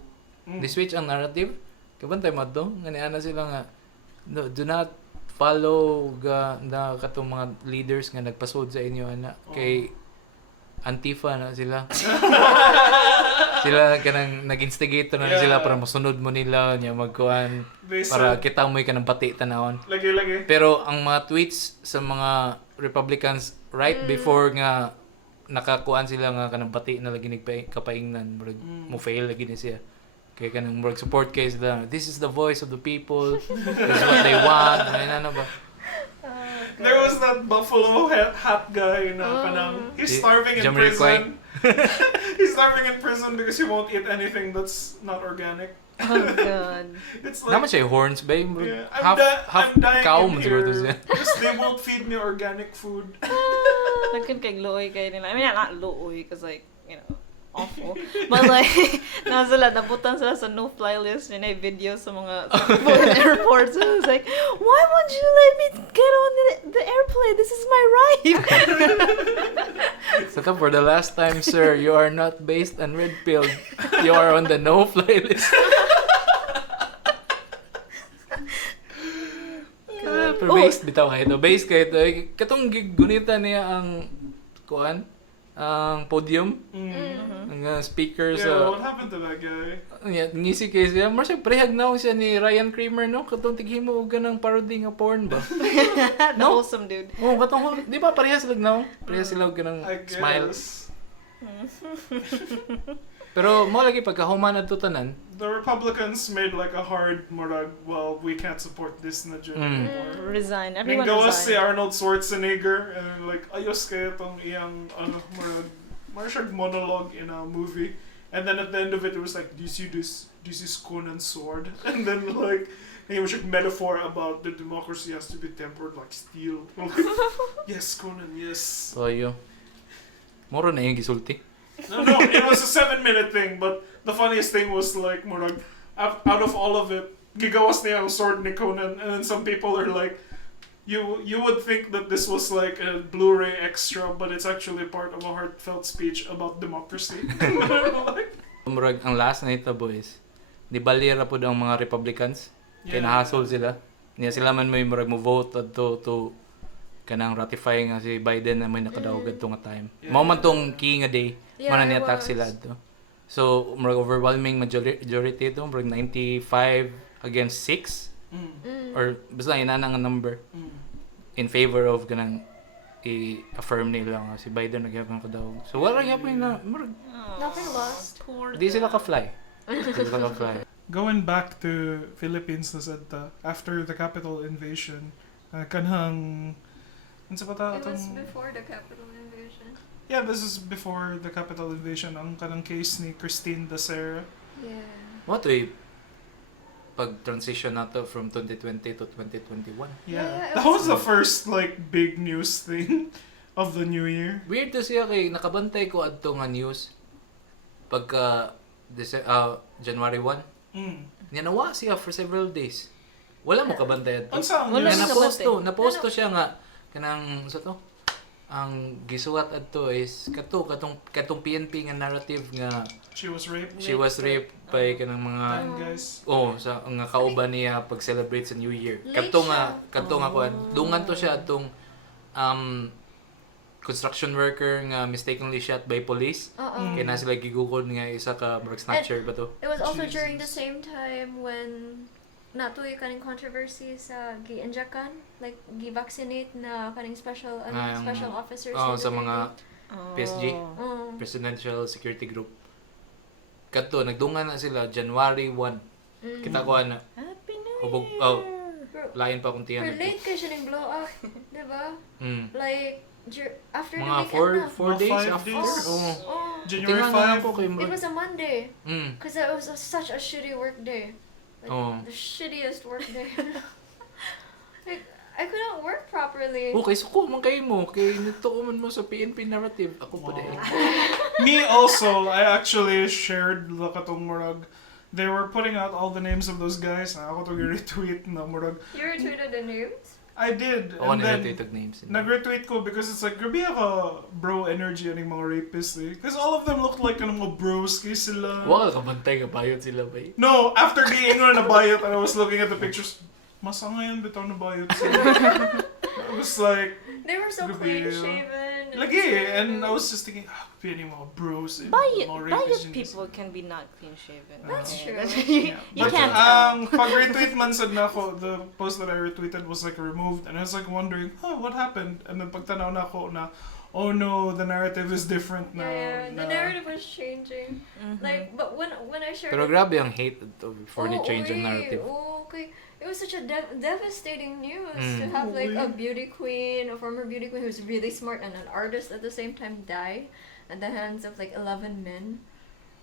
Ni-switch ang narrative. Kabantay mo adto? Ganiana sila nga, no, do not follow na katong mga leaders nga nagpasod sa inyo ana kay Antifa na sila. Sila kanang nag-instigate na sila para masunod mo nila nya magkuan para kita mo'y kanang bati tanawon. Lagi. Pero ang mga tweets sa mga Republicans right before nga nakakuan sila nga kanang bati na lagi kapaingnan mo fail lagi ni siya. Kaya kanang more support case lang. This is the voice of the people. This is what they want. Ano ba? There was that buffalo hat guy na kanang he's starving in prison. He's starving in prison because he won't eat anything that's not organic. Oh God. It's like, Naman siya horns ba? yeah, Half I'm dying cow in man siguro to here siya. because they won't feed me organic food. Nagkan kay looy kay nila. I mean, not looy because like, you know, awful. But like, nabutan sila sa no-fly list yun ay video sa mga airports. So I was like, why won't you let me get on the airplane? This is my right. So for the last time, sir, you are not based on red pill. You are on the no-fly list. Pero based bitaw kayo to. Based kayo to. Katong gunita niya ang kuan ang podium. Ang speaker Yeah, sa... what happened to that guy? Ngisi kayo siya. Marcia, prehag na siya ni Ryan Kramer, no? Katong tighimo og ganang parody nga porn ba? The wholesome dude. Oh, katong di ba parehas sila na? Parehas sila og ganang I smile. guess. Pero mo lagi pagkahuman adto tanan. The Republicans made like a hard murag, well, we can't support this na dyan anymore. Resign. Ning Everyone gawas si resign. Arnold Schwarzenegger and like ayos kaya tong iyang murag monologue in a movie, and then at the end of it was like, do you see this is Conan's sword, and then like it was a metaphor about the democracy has to be tempered like steel. Yes, Conan, yes. So yo. Moro na yung gisulti. No, it was a 7-minute thing, but the funniest thing was like murag out of all of it, gigawas niya ang sword ni Conan, and then some people are like, You would think that this was like a Blu-ray extra, but it's actually part of a heartfelt speech about democracy. Murag ang last na ito, boys. Di balira po ang mga Republicans. Kaya nahasol sila. Niya sila man may murag mo vote to kanang ratifying nga si Biden na may nakadawag adto nga time. Mao man tong key nga day, Yeah, man it ni-attack was. sila adto. So, murag overwhelming majority ito, murag 95 against 6 or basta inana nga number in favor of ganang i-affirm nila nga si Biden nagyapon kadawag. So wala gyapon na murag Nothing lost. Poor di sila ka-fly. Di sila ka-fly. Going back to Philippines na said after the capital invasion, kanhang ano sa pata It was atong before the capital invasion. yeah, this is before the capital invasion ang kanang case ni Christine Dacera. Yeah. What way pag-transition nato from 2020 to 2021. Yeah, Yeah, it that was the first like big news thing of the new year. Weird to siya kay nakabantay ko adto nga news pagka January 1. Niya nawa siya for several days. Wala mo kabantay adto. Unsa ang Wala news? na- Naposto siya nga kanang sa to ang gisuwat adto is katong PNP nga narrative nga She was raped. she was raped by kanang mga Damn, guys. sa nga kauban niya pag-celebrate sa New Year. Late Kadto nga kuan. Dungan to siya atong construction worker nga mistakenly shot by police. Kaya na sila gigukod nga isa ka marag snatcher ba to? It was also Jesus. during the same time when natuloy kaning controversy sa gi-injectan, like gi-vaccinate na kaning special special officers ni sa mga Duterte. PSG, Oh. Presidential Security Group. Kadto nagdungan na sila January 1. Kita ko na Happy New hubog Pero, lain pa kung tiyan. pero late kayo siya ng blow up, diba? Like, after the Mga weekend na. 4 days 5 after. days. Oo. Oh. January Tingnan na 5. ako kay It was a Monday. Mm. Because it was such a shitty work day. Like, Oh. the shittiest work day. Like, I couldn't work properly. Okay, suko man kayo mo. Kay nagtuuman mo sa PNP narrative. Ako pa din. Me also, I actually shared the katong murag. They were putting out all the names of those guys. Na ako to retweet na murag. You retweeted the names? I did. Ako And then, nila names. nag-retweet ko because it's like, grabe ako bro energy aning mga rapists eh. Because all of them looked like kanang mga bros kay sila. Wala ka bantay ka bayot sila ba? No, after being on a bayot and I was looking at the pictures, masa ngayon bitaw na bayot sila. I was like, They were so Grabe. clean shaven. lagi and I was just thinking, any mga bros and Bayot mga rapists. people can be not clean shaven. That's true. You But, can't tell. pag retweet man sad na ako, the post that I retweeted was like removed and I was like wondering, what happened? And then pagtanaw na ako na, oh no, the narrative is different now. Yeah, the na- narrative was changing. Like, but when I shared Pero it- grabe ang hate before ni change ang okay. narrative. Oh, okay. It was such a devastating news to Mm. have like a Oh, beauty queen, a former beauty queen who's really smart and an artist at the same time die at the hands of like 11 men.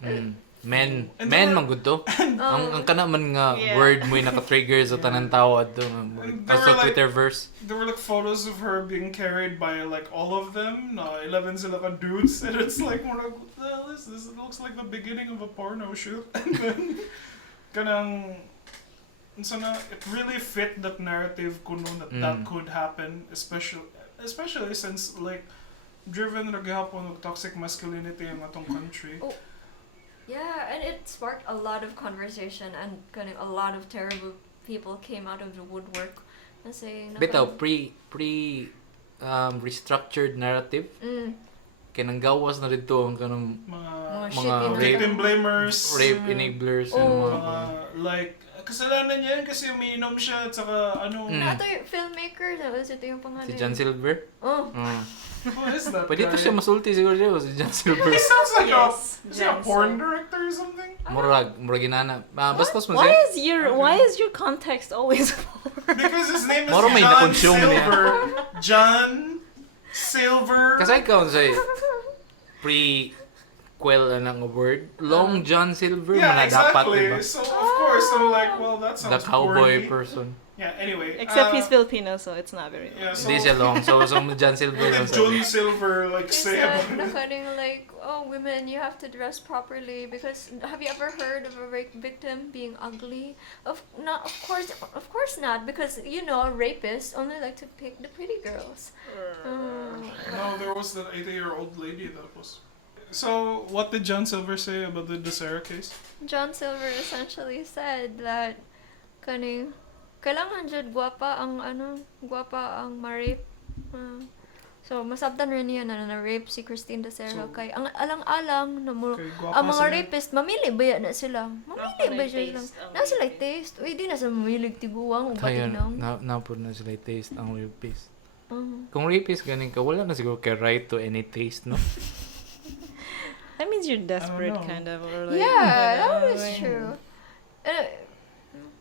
Men And men there- man gud to. Ang kana man nga Yeah. word mo naka-trigger sa tanan tao adto. And there Sa were, like- Twitterverse. There were like photos of her being carried by like all of them. 11 sila ka dudes, and it's like more like, what the hell is this? It looks like the beginning of a porno shoot. And then, kanang, sana it really fit that narrative kuno that could happen, especially since like driven ra gihapon og toxic masculinity ang atong country. Oh. Yeah, and it sparked a lot of conversation and kind of a lot of terrible people came out of the woodwork and saying Bitaw pre restructured narrative. kaya nang gawas na dito ang kanang Mga mga shit, you know. victim blamers. rape enablers and Oh. mga Like, kasalanan niya yun kasi umiinom siya at saka ano. Ito yung filmmaker, ito yung pangalan. si John Silver. Oh. Who is that Pwede to guy? siya masulti siguro siya si John Silver. He sounds like Yes, is he a John porn Silver. director or something? Murag inana. Bastos man Why siya. is your context always porn? Because his name is Moro may John na-consume niya. Silver. John Silver. Kasi ikaw say prequel na ng word. Long John Silver Yeah, man na dapat exactly. diba? So of course, I'm like, well, that The sounds cowboy porny. person. Yeah. Anyway. Except he's Filipino, so it's not very. Yeah. So Hindi siya long. So John Silver what lang did John sabi. Silver like He say said, about it? nakaling like, oh, women, you have to dress properly because have you ever heard of a rape victim being ugly? Of course not, because you know, rapists only like to pick the pretty girls. No, there was that 80-year-old lady that was. So what did John Silver say about the DeSera case? John Silver essentially said that kailangan jud guwapa ang ma-rape. So masabtan rin niya na na-rape si Christine DeSera So, kay ang alang-alang na mo Okay, gwapa ang mga sila. rapist mamili ba yan na sila? Mamili ba Taste sila? ang Na sila taste. Uy, di na sa mamilig tiguang o Kaya batinang. napod na sila taste ang rapist. Uh-huh. Kung rapist ganing ka, wala na siguro kay right to any taste, no? That means you're desperate, know. kind of, or like. Yeah, you know, that is like- true.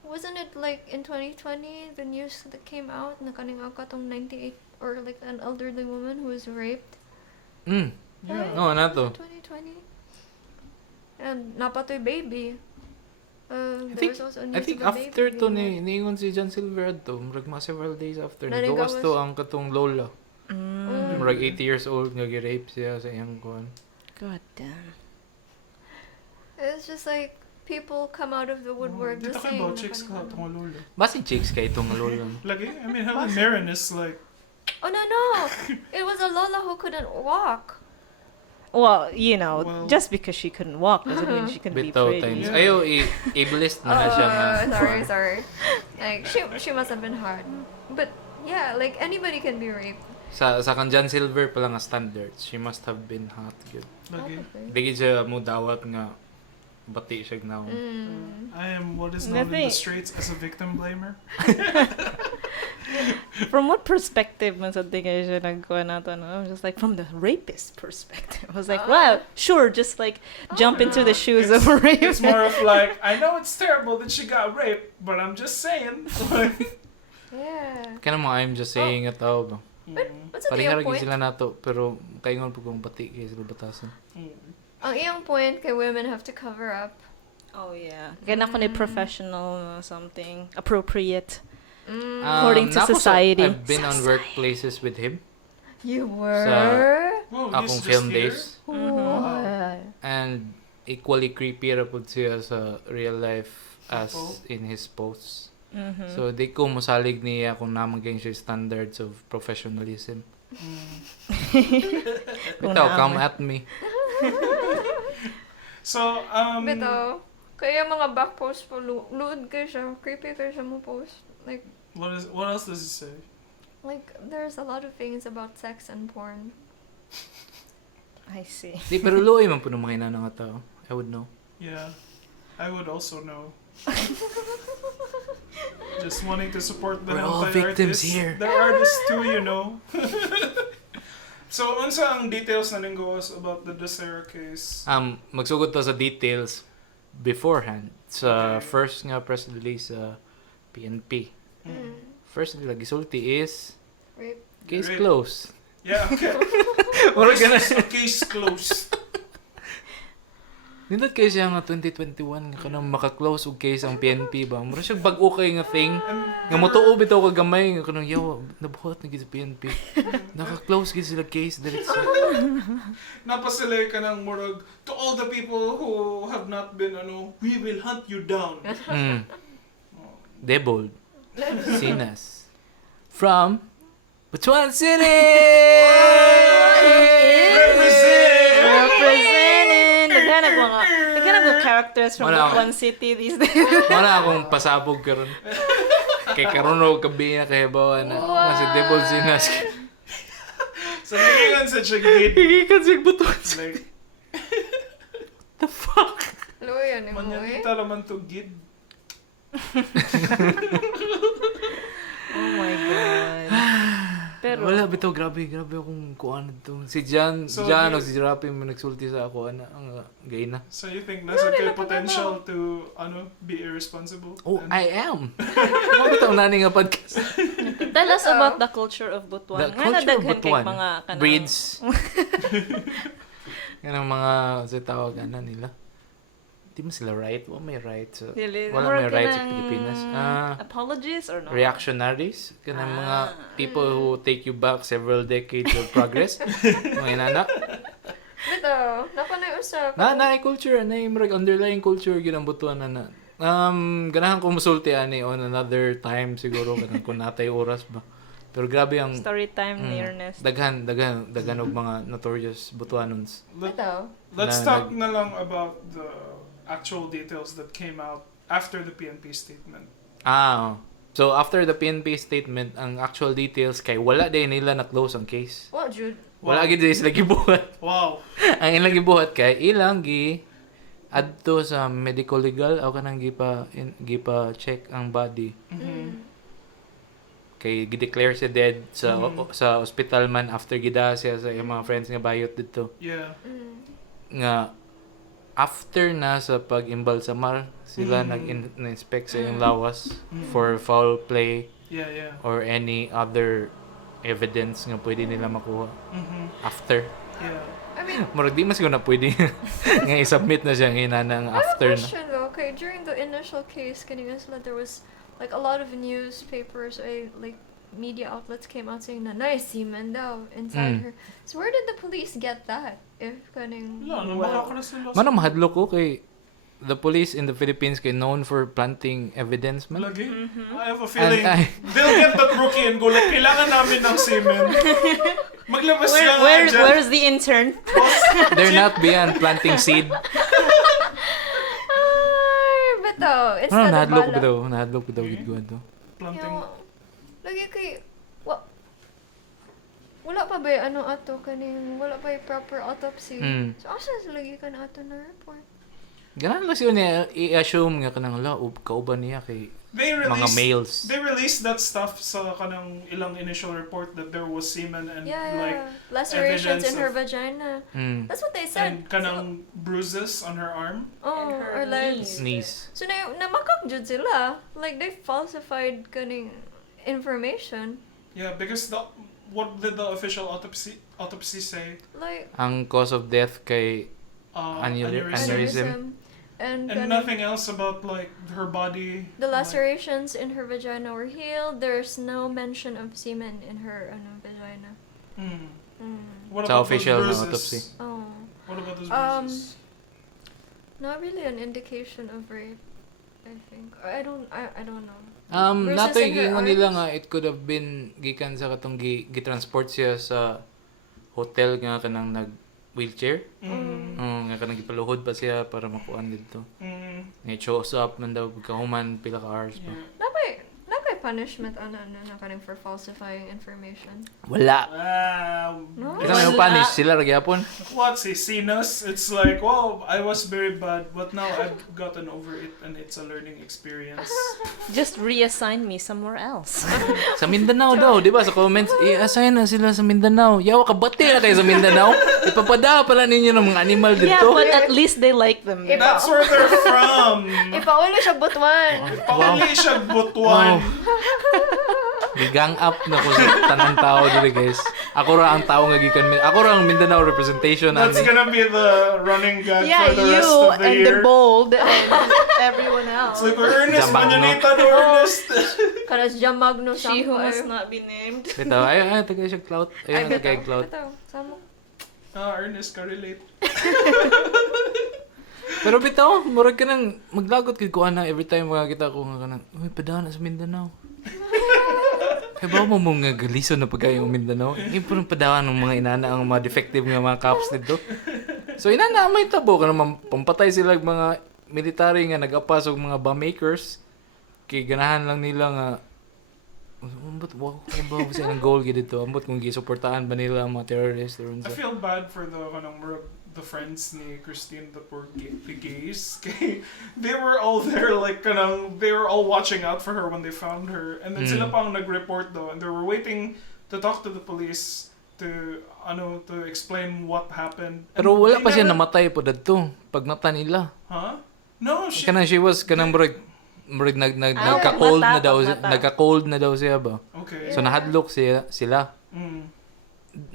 Wasn't it like in 2020 the news that came out na kaning tong 98 or like an elderly woman who was raped? Mm. Yeah. No, na to. 2020. And napatoy baby. There was also I news think of a after baby to being niingon si John Silver to, murag mga several days after, Nanigawas. nagawas to ang katong lola. Mm. Murag 80 years old nga gi-rape siya sa iyang kuan. God damn. It's just like people come out of the woodwork Dito the kayo same. ba chicks ka itong lolo? Basi chicks kay itong lola. Lagi? I mean, Helen Mirren is like... Oh no! It was a Lola who couldn't walk. Well, you know, Well- just because she couldn't walk doesn't mean she couldn't be Bitaw pretty. times. Yeah. Ayaw ableist na siya nga. Sorry. Like she must have been hard. But yeah, like anybody can be raped. Sa kan John Silver pala nga standards, she must have been hot good. Lagi. Digi siya mo dawat nga bati siya now. I am what is known in the Nothing. streets as a victim blamer. From what perspective man sa tingin siya nagkuha na to, no? I'm just like, from the rapist perspective. I was like, wow, sure, just like jump into the shoes of a rapist. It's more of like, I know it's terrible that she got raped, but I'm just saying. Yeah. Kana mo, I'm just saying at tao ba. What's the Parihara point? sila nato, pero kaingon po kung bati kay sila batasan. Ang iyang point kay women have to cover up. Oh yeah. Kaya ako ni professional or something appropriate. Mm. According to Nako society. I've been on workplaces with him. You were? Whoa, Akong he's film just here? days. What? And equally creepy ra pud siya sa real life as Apo? in his posts. Mm-hmm. So di ko mosalig niya kung namaging siya standards of professionalism. Bitaw, come at me. So, Bitaw. Kaya mga back post po, load kayo siya. Creepy kayo siya mo post. Like, what else does it say? like, there's a lot of things about sex and porn. I see. Di, pero luoy man po ng mga inana nga tao. I would know. Yeah, I would also know. Just wanting to support the We're all hentai victims artists. here. They're artists too, you know. So, unsa ang details na ningowas about the DeSera case? Magsugod ta sa details beforehand. Sa Okay. first nga press release sa PNP. First nila gisulti is Rape. case Rape. closed. Yeah, okay. Mura ka na. Case closed. Nindot kayo siya nga 2021 nga kanang maka-close og case ang PNP ba. Mura siya bag-o kay nga thing. Nga motuo bitaw ka gamay nga kanang yawa nabuhat na gid sa PNP. Naka-close gid sila case diretso. Napasilay ka ng murag to all the people who have not been, we will hunt you down. Debold. Sinas. From Butuan City! Representing! Naghanap mga characters from Wala. one city these days. Wala akong pasabog karon. Kay karon og gabi na kay bawa na si Debold Sinas. So gigingan sa siya gid. Gigikan siya butuan. Like, The fuck? Luya ni mo eh. manyanita naman to gid. Oh my God. Pero, Wala, bitaw, grabe akong kuhaan to. Si Jan, So, o si Rapi mo nagsulti sa ako, ang gay na. So you think nasa kayo potential to be irresponsible? Oh, And- I am! Bakit bitaw nani nga podcast? tell us about the culture of Butuan. The Nga culture of nadaghan kay Butuan. mga kanang- Breeds. Yan ang mga sa tawag nila. Di mo sila right? Wala may right sa... Dili, Wala more may right sa kanang Pilipinas. apologies or no? Reactionaries. Kanang mga people who take you back several decades of progress. Mga inana. Bito, nako na usap. Na culture, underlying culture ginang butuan na. Ganahan ko musulti ani on another time siguro kanang kung natay oras ba. Pero grabe ang Story time nearness. daghan og mga notorious butuanons. Bito. Let's Na- talk na lang about the actual details that came out after the PNP statement. Oh. So after the PNP statement, ang actual details kay wala din nila na close ang case. What, Jude? Wala gid sila gibuhat. Wow. Ang ilang gibuhat kay ilang gi adto sa medical legal o kanang gipa check ang body. Kay gi-declare siya dead sa hospital man after gida siya sa iyang mga friends nga bayot dito. Yeah. Nga after na sa pag-imbalsamar sila nag-inspect sa iyong lawas for foul play Yeah. or any other evidence nga pwede nila makuha after. Yeah. I mean, Murag di mas ko na pwede nga i-submit na siya ng I have a after na. question though. Okay, during the initial case, kanina sila, there was like a lot of newspapers or like media outlets came out saying na nice semen daw inside her. So where did the police get that? If kaning Wala, baka ka na sila. Manong mahadlok ko kay the police in the Philippines kay known for planting evidence man. Lagi. I have a feeling And they'll get that rookie and go, like, kailangan namin ng semen. Maglabas sila nga dyan. Where's the intern? They're not beyond planting seed. Ay, beto. It's Ano not nahadlok daw gid ko ato. Planting. Lagi kay wala pa ba ato kaning wala pa yung proper autopsy. So asa sa lagi ka na ato na report? Ganan lang siya niya i-assume nga kanang kauban niya kay mga males. They released that stuff sa kanang ilang initial report that there was semen and like lacerations in evidence her of- vagina. That's what they said. and kanang bruises on her arm. Oh, And her or legs. Sneeze. So namakak jud sila. Like they falsified kaning information. Yeah, because what did the official autopsy say? Like Ang cause of death kay Aneurysm. aneurysm. And And nothing else about like her body. the lacerations in her vagina were healed. There's no mention of semen in her vagina. What Sa about official those na bruises? autopsy. Oh. What about those bruises? Not really an indication of rape, I think. Or I don't know. Bruises Natoy in her gingon nila arms? nga it could have been gikan sa katong gitransport siya sa hotel nga kanang nag wheelchair. Nga kanang gipaluhod pa siya para makuan dito. Nga chose up man daw pagkahuman pila ka hours pa. Yeah. Napay punishment na kaning for falsifying information. Wala. No? Ito na yung punish sila ra gyapon. What's he seen us? It's like, wow, I was very bad, but now I've gotten over it and it's a learning experience. Just reassign me somewhere else. Sa Mindanao daw, di ba? Sa comments, i-assign na sila sa Mindanao. Yawa ka, bati na kayo sa Mindanao. Ipapada pala ninyo ng mga animal dito. Yeah, but at least they like them. Iba- That's where they're from. Ipaulo siya butuan. Pauli siya butuan. Gang up na ko sa tanang tao dito, guys. Ako ra ang tao nga gikan. Ako ra ang Mindanao representation. That's ani. gonna be the running gag Yeah, for the you rest of the and year. the bold and everyone else. It's like, Ernest, Jamagno. manyanita no Ernest. Kanas dyan magno She who sampo, must ay. not be named. Ito, ay, tagay siya clout. Ay, tagay clout. Bitaw, samo. Ernest ka relate. Pero bitaw, murag ka nang maglagot kay kuan na every time makakita ko nga kanang, uy, padaan na sa Mindanao. Kaya ba mo mga galiso na pagkayong Mindanao? Yung parang padawan ng mga inana ang mga defective nga mga cops dito. So inana may tabo ka naman pampatay sila mga military nga nag-apas og mga bomb makers. Kay ganahan lang nila nga ambot wa ko ba sa ang goal gid dito. Ambot kung gisuportahan ba nila ang mga terrorists ron I sa. feel bad for the friends ni Christine that were the gays. Okay? They were all there like they were all watching out for her when they found her. And then sila pang nag-report though, and they were waiting to talk to the police to explain what happened. And Pero wala they pa siya never- namatay po dadto pag mata nila. Huh? No, she She was murag nagka-cold na daw mata. nagka-cold na daw siya ba. Okay. So nahadlok sila. Mm.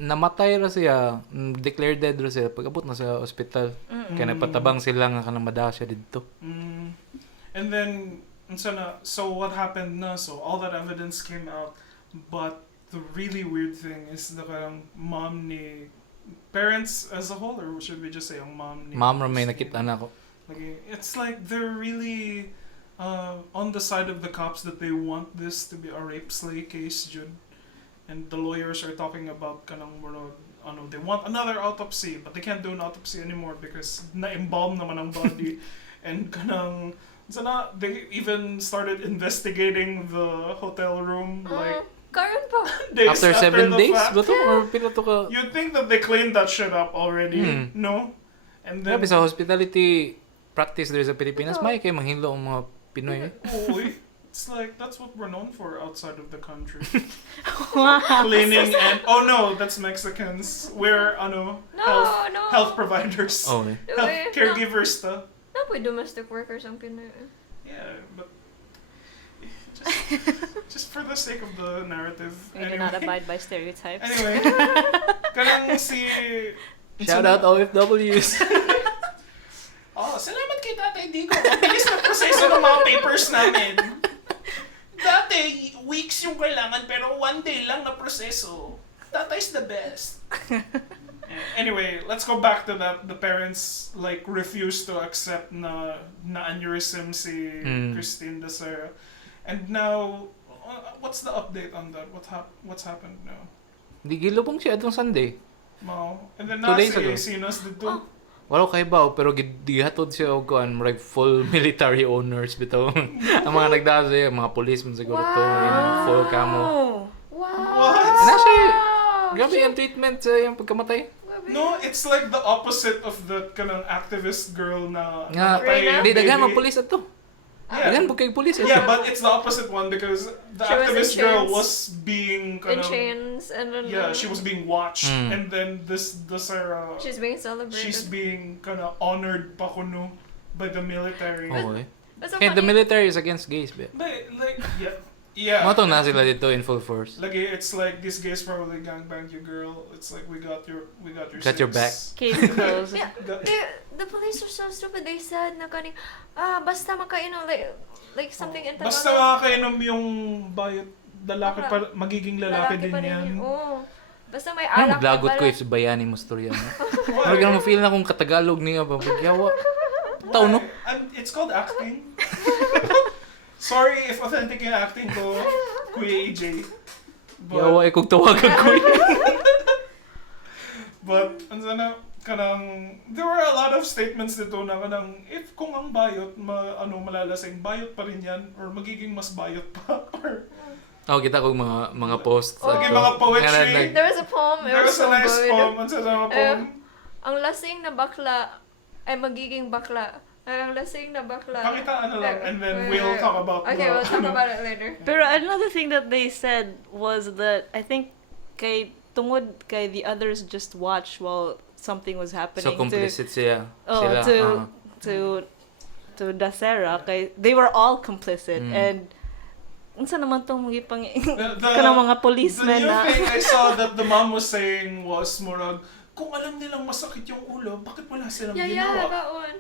Namatay ra siya, declared dead ra siya pag-abot na sa ospital. Kaya nagpatabang sila nga kanang mada siya didto. Mm. And then so what happened na? So all that evidence came out, but the really weird thing is the mom ni parents as a whole, or should we just say ang mom ni Ma'am ra may Christine? nakita na ko. Like, it's like they're really on the side of the cops that they want this to be a rape slay case, Jude. And the lawyers are talking about they want another autopsy, but they can't do an autopsy anymore because na-embalm naman ang body. And they even started investigating the hotel room like Karon pa. days After 7 the days fact. ba to or pila to ka? You'd think that they cleaned that shit up already, no? And then Grabe sa hospitality practice there sa Pilipinas, may kay manghilo ang mga Pinoy. it's like that's what we're known for outside of the country. Wow. Cleaning and that's Mexicans. We're health providers. Oh, eh. Health caregivers ta. Napoy domestic workers ang Pinoy. Yeah, but just for the sake of the narrative. We do not abide by stereotypes. Anyway, kanang si Shout out OFWs. Salamat kay Tatay Digo. Bilis na proseso ng mga papers namin. Dati, weeks yung kailangan, pero 1 day lang na proseso. Tatay's the best. Anyway, let's go back to that. The parents refused to accept na aneurysm si Christine Desera. And now, what's the update on that? What's happened now? Di gilubong siya atong Sunday. And then 2 na days si ago. Sinos dito. Wala kay baw pero gihatod siya og kuan like full military owners bitaw. Ang mga nagdaan siya, mga police man siguro to in full camo. Wow. What? Ana siya. Grabe ang treatment sa yung pagkamatay. No, it's like the opposite of the kanang activist girl na Nga, namatay yung di daghan baby. mga police ato. Yeah. Daghan bukay police ato. Yeah, but it's the opposite one because the She was in activist girl chains. was being In chains and then she was being watched, Mm. and then the Sarah she's being celebrated. she's being honored pa kuno by the military. Oh, eh. But so Hey, the funny. military is against gays, bet. Yeah. Mato na sila dito in full force. Like it's like these guys probably gangbanged your girl. It's like we got your Got your back. six. Case closed. Yeah, the police are so stupid. They said na kaning basta makainom like something in Tagalog. Basta makakainom yung bayot lalaki pa magiging lalaki din pa rin yan. yun. Oo. Basta may Ano alak maglagot na ko if bayani mo storya mo. Pero ganun feel na kung katagalog niya ba pagyawa. Tao no? It's called acting. Sorry if authentic yung acting ko, Kuya AJ. Yawa kung tawagan ko. But there were a lot of statements dito na if kung ang bayot malalasing, bayot pa rin yan or magiging mas bayot pa or Oh, kita ko mga post. Lagi mga poetry. There was a poem. It There was was a so nice good. poem. Ang sa mga poem. Ang lasing na bakla ay magiging bakla. Ang lasing na bakla. Pakitaan na lang and then we'll talk about Okay, we'll talk about it later. Pero another thing that they said was that I think tungod kay the others just watch while something was happening. So complicit sila. To Dasera kay they were all complicit and unsa naman tong magipang kanang mga policemen the new na thing I saw that the mom was saying was murag kung alam nilang masakit yung ulo, bakit wala silang Yeah, ginawa? that one.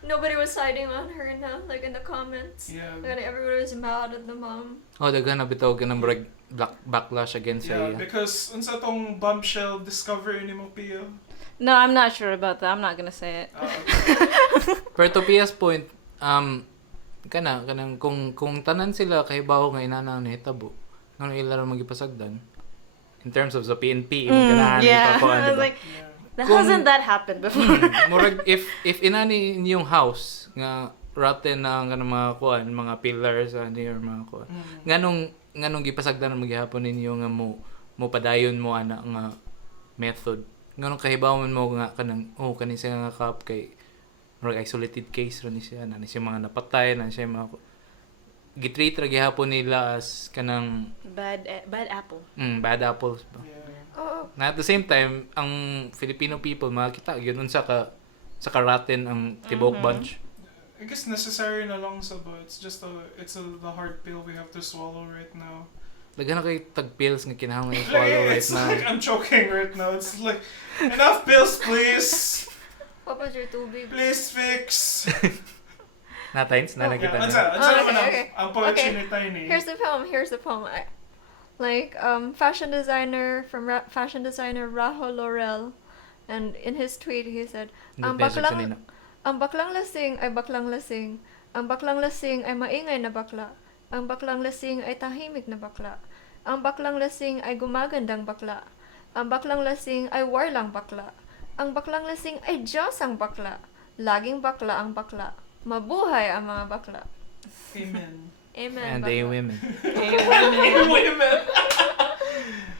Nobody was siding on her now, like in the comments. Yeah. Everybody was mad at the mom. Oh, daghan na bitaw ganang backlash against Yeah, sa because unsa tong bombshell discovery ni mo Pia? No, I'm not sure about that. I'm not gonna say it. Pero to Pia's point, kanang kung tanan sila kay bawo nga inana na hitabo, ngano ila ra magipasagdan in terms of the PNP ganahan yeah. pa I was like, hasn't that happened before? Murag if inani inyong house nga rotten na nga mga kuan mga pillars ani or mga kuan nganong nganong gipasagdan na maghihapon ninyo nga mo padayon mo ana nga method. Nganong kahibawon mo nga kanang kanin siya nga kap kay murag isolated case ron ni siya na siya mga napatay na siya mga gitreat ra gihapon nila as kanang Bad apple. bad apples ba. Oo. Na at the same time ang Filipino people makita gyud sa karaten ang tibok bunch. I guess necessary na lang sa ba. It's just the hard pill we have to swallow right now. Daghan na kay tag pills nga kinahanglan i-swallow right It's now. like I'm choking right now. It's like enough pills, please. What was your tubig? Please fix. Natines na nakita Ansa na. naman okay. ang poetry ni Tiny. Here's the poem. Fashion designer Rahul Laurel, and in his tweet he said, ang baklang lasing ay baklang lasing. Ang baklang lasing ay maingay na bakla. Ang baklang lasing ay tahimik na bakla. Ang baklang lasing ay gumagandang bakla. Ang baklang lasing ay warlang bakla. Ang baklang lasing ay Diyos ang bakla. Laging bakla ang bakla. Mabuhay ang mga bakla. Amen. Amen. And bakla. they women. Women.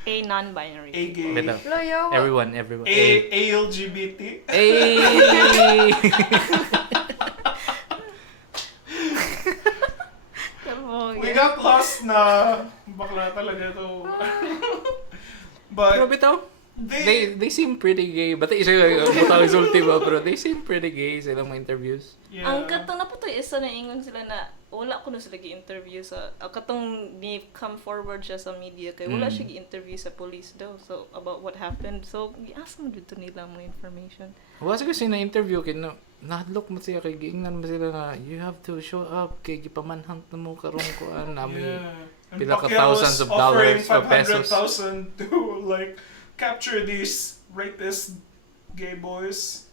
A non-binary. A gay. Bitaw. Loyo. Everyone. A LGBT. Hey! We got lost na bakla talaga to. But Pero bitaw, they seem pretty gay. But isa butang resulti ba, pero they seem pretty gay sa ilang mga interviews. yeah. Ang katong na po to isa na ingon sila na wala ko na sila gi-interview sa katong ni come forward siya sa media kay wala siya gi-interview sa police daw so about what happened. So gi-ask mo dito nila mo information. Wala siguro siya na-interview kay nahadlok mo siya kay giingnan mo sila na you have to show up kay gipamanhunt na mo karong kuan nami. And Pila ka Pacquiao was thousands of offering dollars or pesos. 500,000 to like capture these rapist gay boys.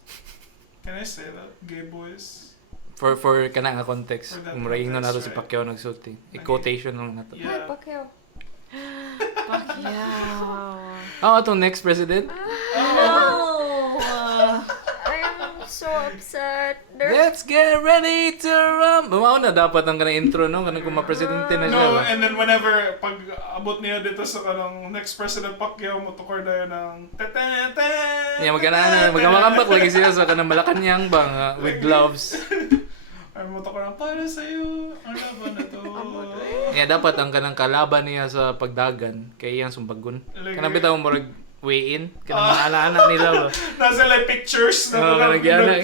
Can I say that? Gay boys? For kana nga context. For that Kung maringon nato context, si right. Pacquiao nagsulti. I-quotation lang nato. Ay, Yeah. Pacquiao. Yeah. Itong next president. No. I am so upset. There's Let's get ready to rumble. Mao na dapat ang kanang intro no kanang kung ma-presidente na siya. No, ba? and then whenever pag abot niya dito sa kanang next President Pacquiao, motukor na yun ng te-te-te. Yeah, magamakambak lagi sila sa kanang Malacanang ba nga with gloves. Ay, motukor ng para sa'yo. Ang laban na to. Yeah, dapat ang kanang kalaban niya sa pagdagan kay iyang sumbagon. Kanang bitaw mo weigh-in kanang mga ana-ana nila ba. Nasa like pictures Oo, na kanang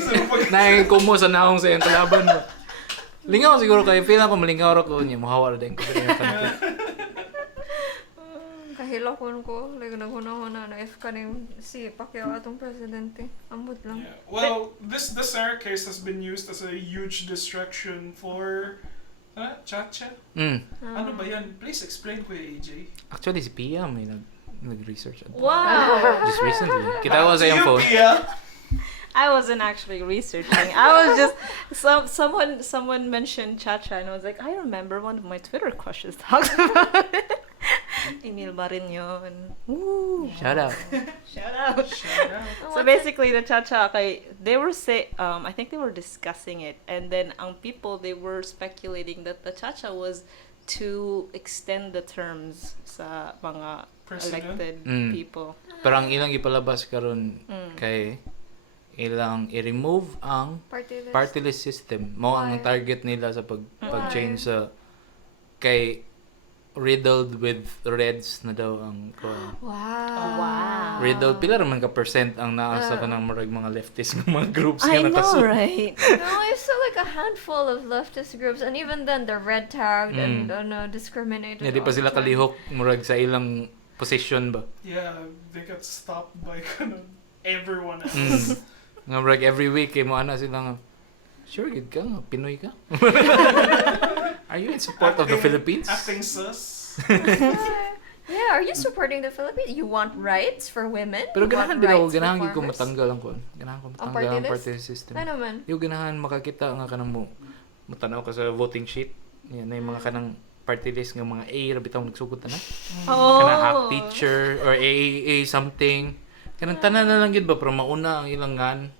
na kumo sa naong sa iyang kalaban ba. Lingaw siguro kay feel ako malingaw ra ko niya mohawa ra din ko sa iyang kanto. kahilakon ko. Like, naghuna-huna na if kaning si Pacquiao atong presidente. Ambot lang. Yeah. Well, this Sarah case has been used as a huge distraction for Chacha. Ano ba yan? Please explain, Kuya AJ. Actually si Pia may nag-research. Wow. Just recently. Kita ko sa iyang phone. I wasn't actually researching. I was just someone mentioned Chacha and I was like, I remember one of my Twitter crushes talks about it. Emil ba rin yun? Woo! Shout out. Shout out. Shout out. So basically the Chacha they were I think they were discussing it and then ang people they were speculating that the Chacha was to extend the terms sa mga President? elected Mm. people. Pero ang ilang ipalabas karon kay ilang i-remove ang Party list. party list system. Mao ang Why? target nila sa pag-change sa kay riddled with reds na daw ang Wow. riddled pila ra man ka percent ang naa sa kanang murag mga leftist nga mga groups I nga know, nakasu. right? No, it's still like a handful of leftist groups, and even then they're red tagged and discriminated. Yeah, di pa all sila the time. kalihok murag sa ilang position ba. Yeah, they got stopped by kind of everyone else. Nga murag every week kay mo ana sila nga sure gid ka nga Pinoy ka. Are you in support of the Philippines? Acting sus. Yeah, are you supporting the Philippines? You want rights for women? Pero You want ganahan din ako, rights for ganahan gid ko farmers? matanggal ang kon. Ganahan ko matanggal party ang list? party system. Ano man? Yung ganahan makakita nga kanang mo matanaw ka sa voting sheet. Yan na yung mga kanang party list nga mga A ra bitaw nagsugot na. Kanang act teacher or AAA something. Kanang tanan na lang gid ba pero mauna ang ilangan.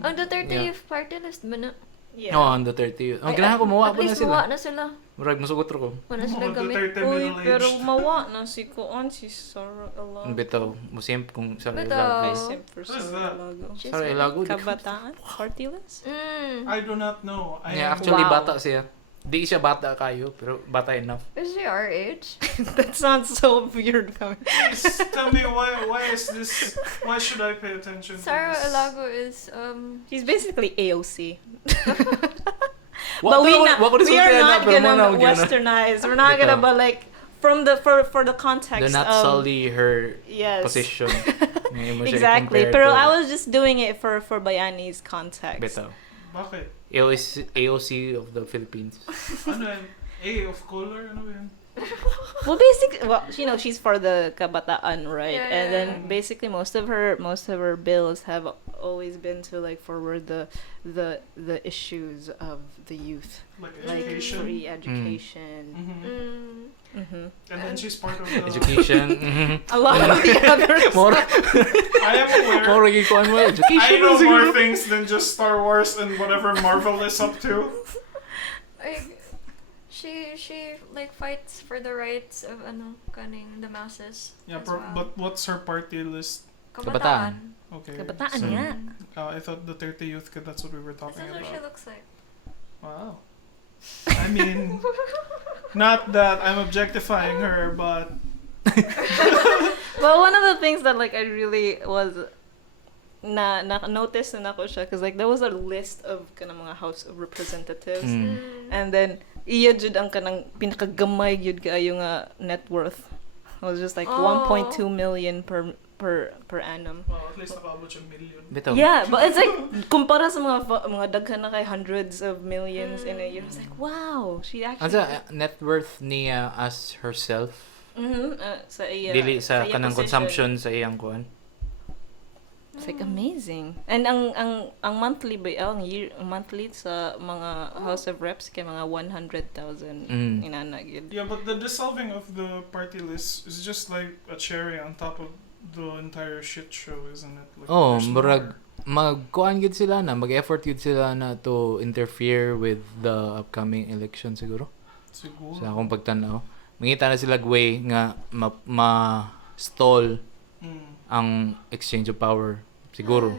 Ang Duterte Yeah. Youth Party List ba na? Yeah. Oo, on the 30. Ang ganahan ko, mawa At po na least sila. mawa na sila. Murag, masugot ko. Wala sila gamit. Duterte Uy, middle-aged. pero mawa na si Kuan, si Sarah Ilago. Ang bitaw, musimp kung sa Bitaw. Ilago. I simp for What is Sarah that? Ilago. She's Sarah really- Ilago. Kabataan? Party list? I do not know. Yeah, actually, Wow. bata siya. Di siya bata kayo, pero bata enough. Is she our age? That sounds so weird. Please tell me why is this? Why should I pay attention Sarah to this? Ilago is She's basically AOC. But we are not gonna westernize. We're not Bitaw. gonna, but like for the context Do not of sully her yes. position. Ngayon mo siya Exactly. i-compare Pero to I was just doing it for Bayani's context. Bitaw. Bakit? AOC of the Philippines. Ano yan? A of color? Ano yan? Well, basically, she's for the kabataan, right? Yeah, And yeah, then yeah. basically most of her bills have always been to like forward the issues of the youth, Like like education? free education. Mm. And then she's part of the... Education. A lot of the others. More, I am aware. more gikuan mo. Education. I know more siguro. things than just Star Wars and whatever Marvel is up to. Like, she like fights for the rights of the masses. Yeah, as well. but what's her party list? Kabataan. Okay. Kabataan So- nga. I thought the 30 Youth, that's what we were talking That's what she about. looks like. Wow. I mean, not that I'm objectifying her, but Well, one of the things that like I really was na notice na ako siya because like there was a list of kanang mga House of Representatives and then iya jud ang kanang pinakagamay jud kaayo nga net worth. It was just like Oh. 1.2 million per annum. well, at least nakaabot siya million. Bitaw. Yeah, but it's like kumpara sa mga daghan na kay hundreds of millions in a year. It's like wow, she actually Asa net worth niya as herself? sa iya Dili sa iya kanang position. consumption sa iyang kuan. It's like amazing. And ang monthly ba ang monthly sa mga House of Reps kay mga 100,000 inana gyud. Yeah, but the dissolving of the party list is just like a cherry on top of the entire shit show, isn't it? Like, Oh, there's murag more. magkuan gid sila na, mag-effort gid sila na to interfere with the upcoming election siguro. Siguro. Sa akong pagtanaw, mangita na sila way nga ma-stall ang exchange of power siguro.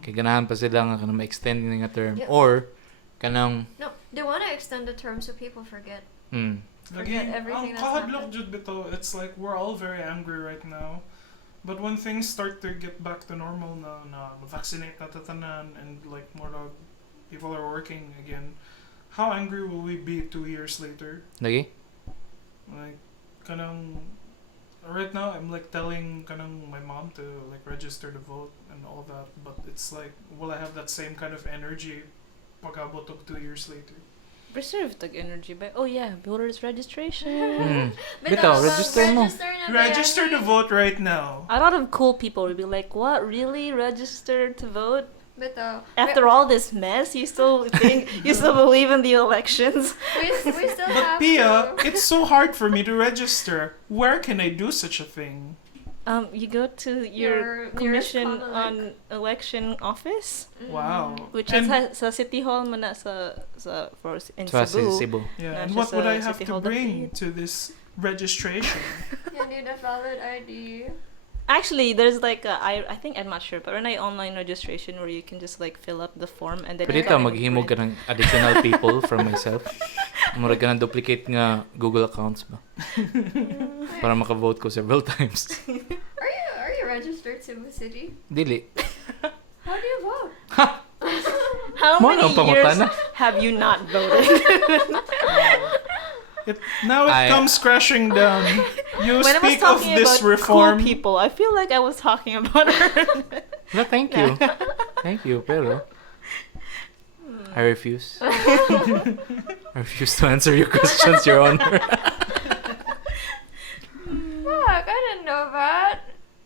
Kay ganahan pa sila nga kanang ma-extend nga term Yeah. or kanang No, they want to extend the term so people forget. Again, Forget everything ang that's kahadlok happened. jud bitaw, it's like we're all very angry right now. But when things start to get back to normal na vaccinate na tatanan and like more of people are working again, how angry will we be 2 years later? lagi. Like, kanang right now I'm like telling kanang my mom to like register to vote and all that, but it's like, will I have that same kind of energy pagabot of 2 years later? Reserve tag energy ba? Oh yeah, voters registration. Bitaw, register mo. Register to vote right now. A lot of cool people would be like, "What? Really? Register to vote? Bitaw. After all this mess, you still think you still believe in the elections?" we still But have Pia, to. it's so hard for me to register. Where can I do such a thing? You go to your nearest commission Come-Vacc. on election office, Wow. which And- is sa City Hall man na sa in Sa Cebu. Cebu. Yeah, Not and what just would a I have City to Hall bring to this registration? You need a valid ID. Actually, there's like I think I'm not sure, but when I online registration where you can just like fill up the form and then Pwede you ta can maghimo ka print. ng additional people from myself. Mura ka ng duplicate nga Google accounts ba? Para maka-vote ko several times. Are you registered Cebu City? Dili. How do you vote? How Mo many nang years pangutana. have you not voted? Now it I- comes crashing down. You When I was speak of talking this about reform. cool people, I feel like I was talking about her. No, thank you. Thank you, pero I refuse. I refuse to answer your questions, Your Honor. Fuck, I didn't know that.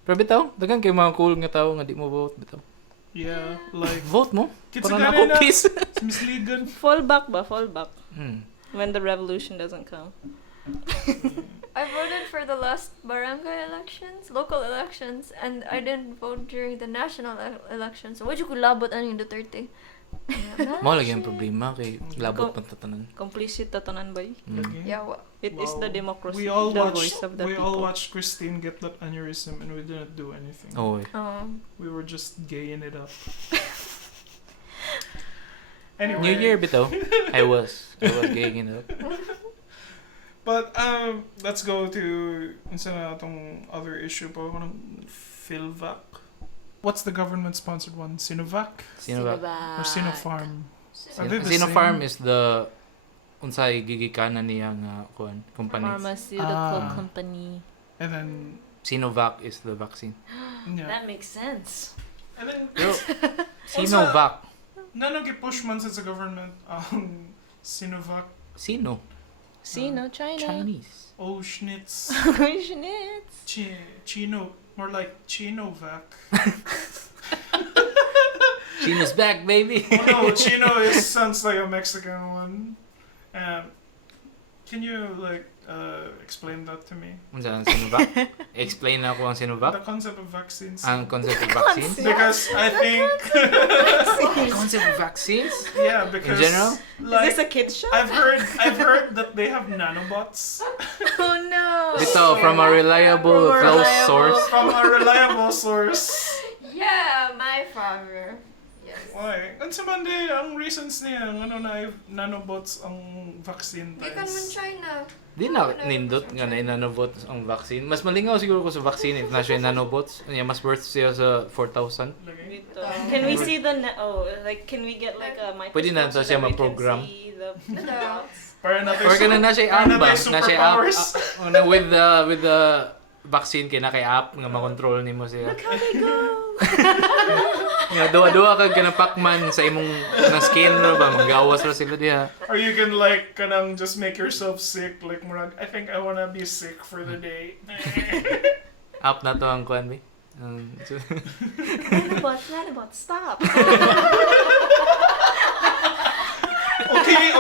Pero bitaw, dagan kay mga cool nga tao nga di mo vote bitaw. Yeah, like Vote mo. Kitsa Para ganun na na. please. misleading. Fallback ba? Fallback. Hmm. When the revolution doesn't come. I voted for the last barangay elections, local elections, and I didn't vote during the national elections. So, what you could labot aning Duterte? Mao lagi ang problema kay labot man tatanan. Complicit tatanan ba? Lagi. Yeah, It is the democracy, We all the watched. voice of the We people. all watched Christine get that aneurysm, and we didn't do anything. Oh, We were just gaying it up. Anyway. New Year bitaw. I was gaying it up. But let's go to instead of tong other issue pa PhilVac. What's the government-sponsored one? Sinovac Sinovac. or Sinopharm? Are they the Sinopharm same? is the unsay gigikanan niya nga kuan company. Pharmaceutical company. And then Sinovac is the vaccine. yeah. That makes sense. And then Pero Sinovac. nano gi-push man sa government Sinovac. Sino? Sino? China. Chinese. Oh schnitz. Schnitz. Chino. More like Chinovac. Chino's back, baby. Oh no, Chino sounds like a Mexican one. Can you explain that to me? Unsa ang Sinovac? Explain na ako ang The Sinovac. concept of vaccines. Ang concept of vaccines. Because I think Concept of vaccines? yeah, because In general? like Is this a kid's show? I've heard that they have nanobots Oh no. Dito, from a reliable, From a close reliable- source. from a reliable source. Yeah, my father. Yes. Why? Ang sabande, ang reasons niya, nanobots ang vaccine Gikan man times. China. Di na nindot nga na nanobots ang vaccine. Mas malingaw siguro ko sa vaccine if na siya nanobots. Mas worth siya sa 4,000. Lagi. Can we see the can we get like a microscope Pwede na to siya so that we can ma-program. see the Hello. Para natin Or ganun na siya app ba? Na siya app. superpowers. With the vaccine kay na kay app nga makontrol nimo siya. Look how they go. Nga duwa kag kana Pacman sa imong na skin ra ba magawas ra sila diha. Or you can kanang just make yourself sick. Like murag, I think I wanna be sick for the day. App na to ang kuan bi. Nanobots, stop.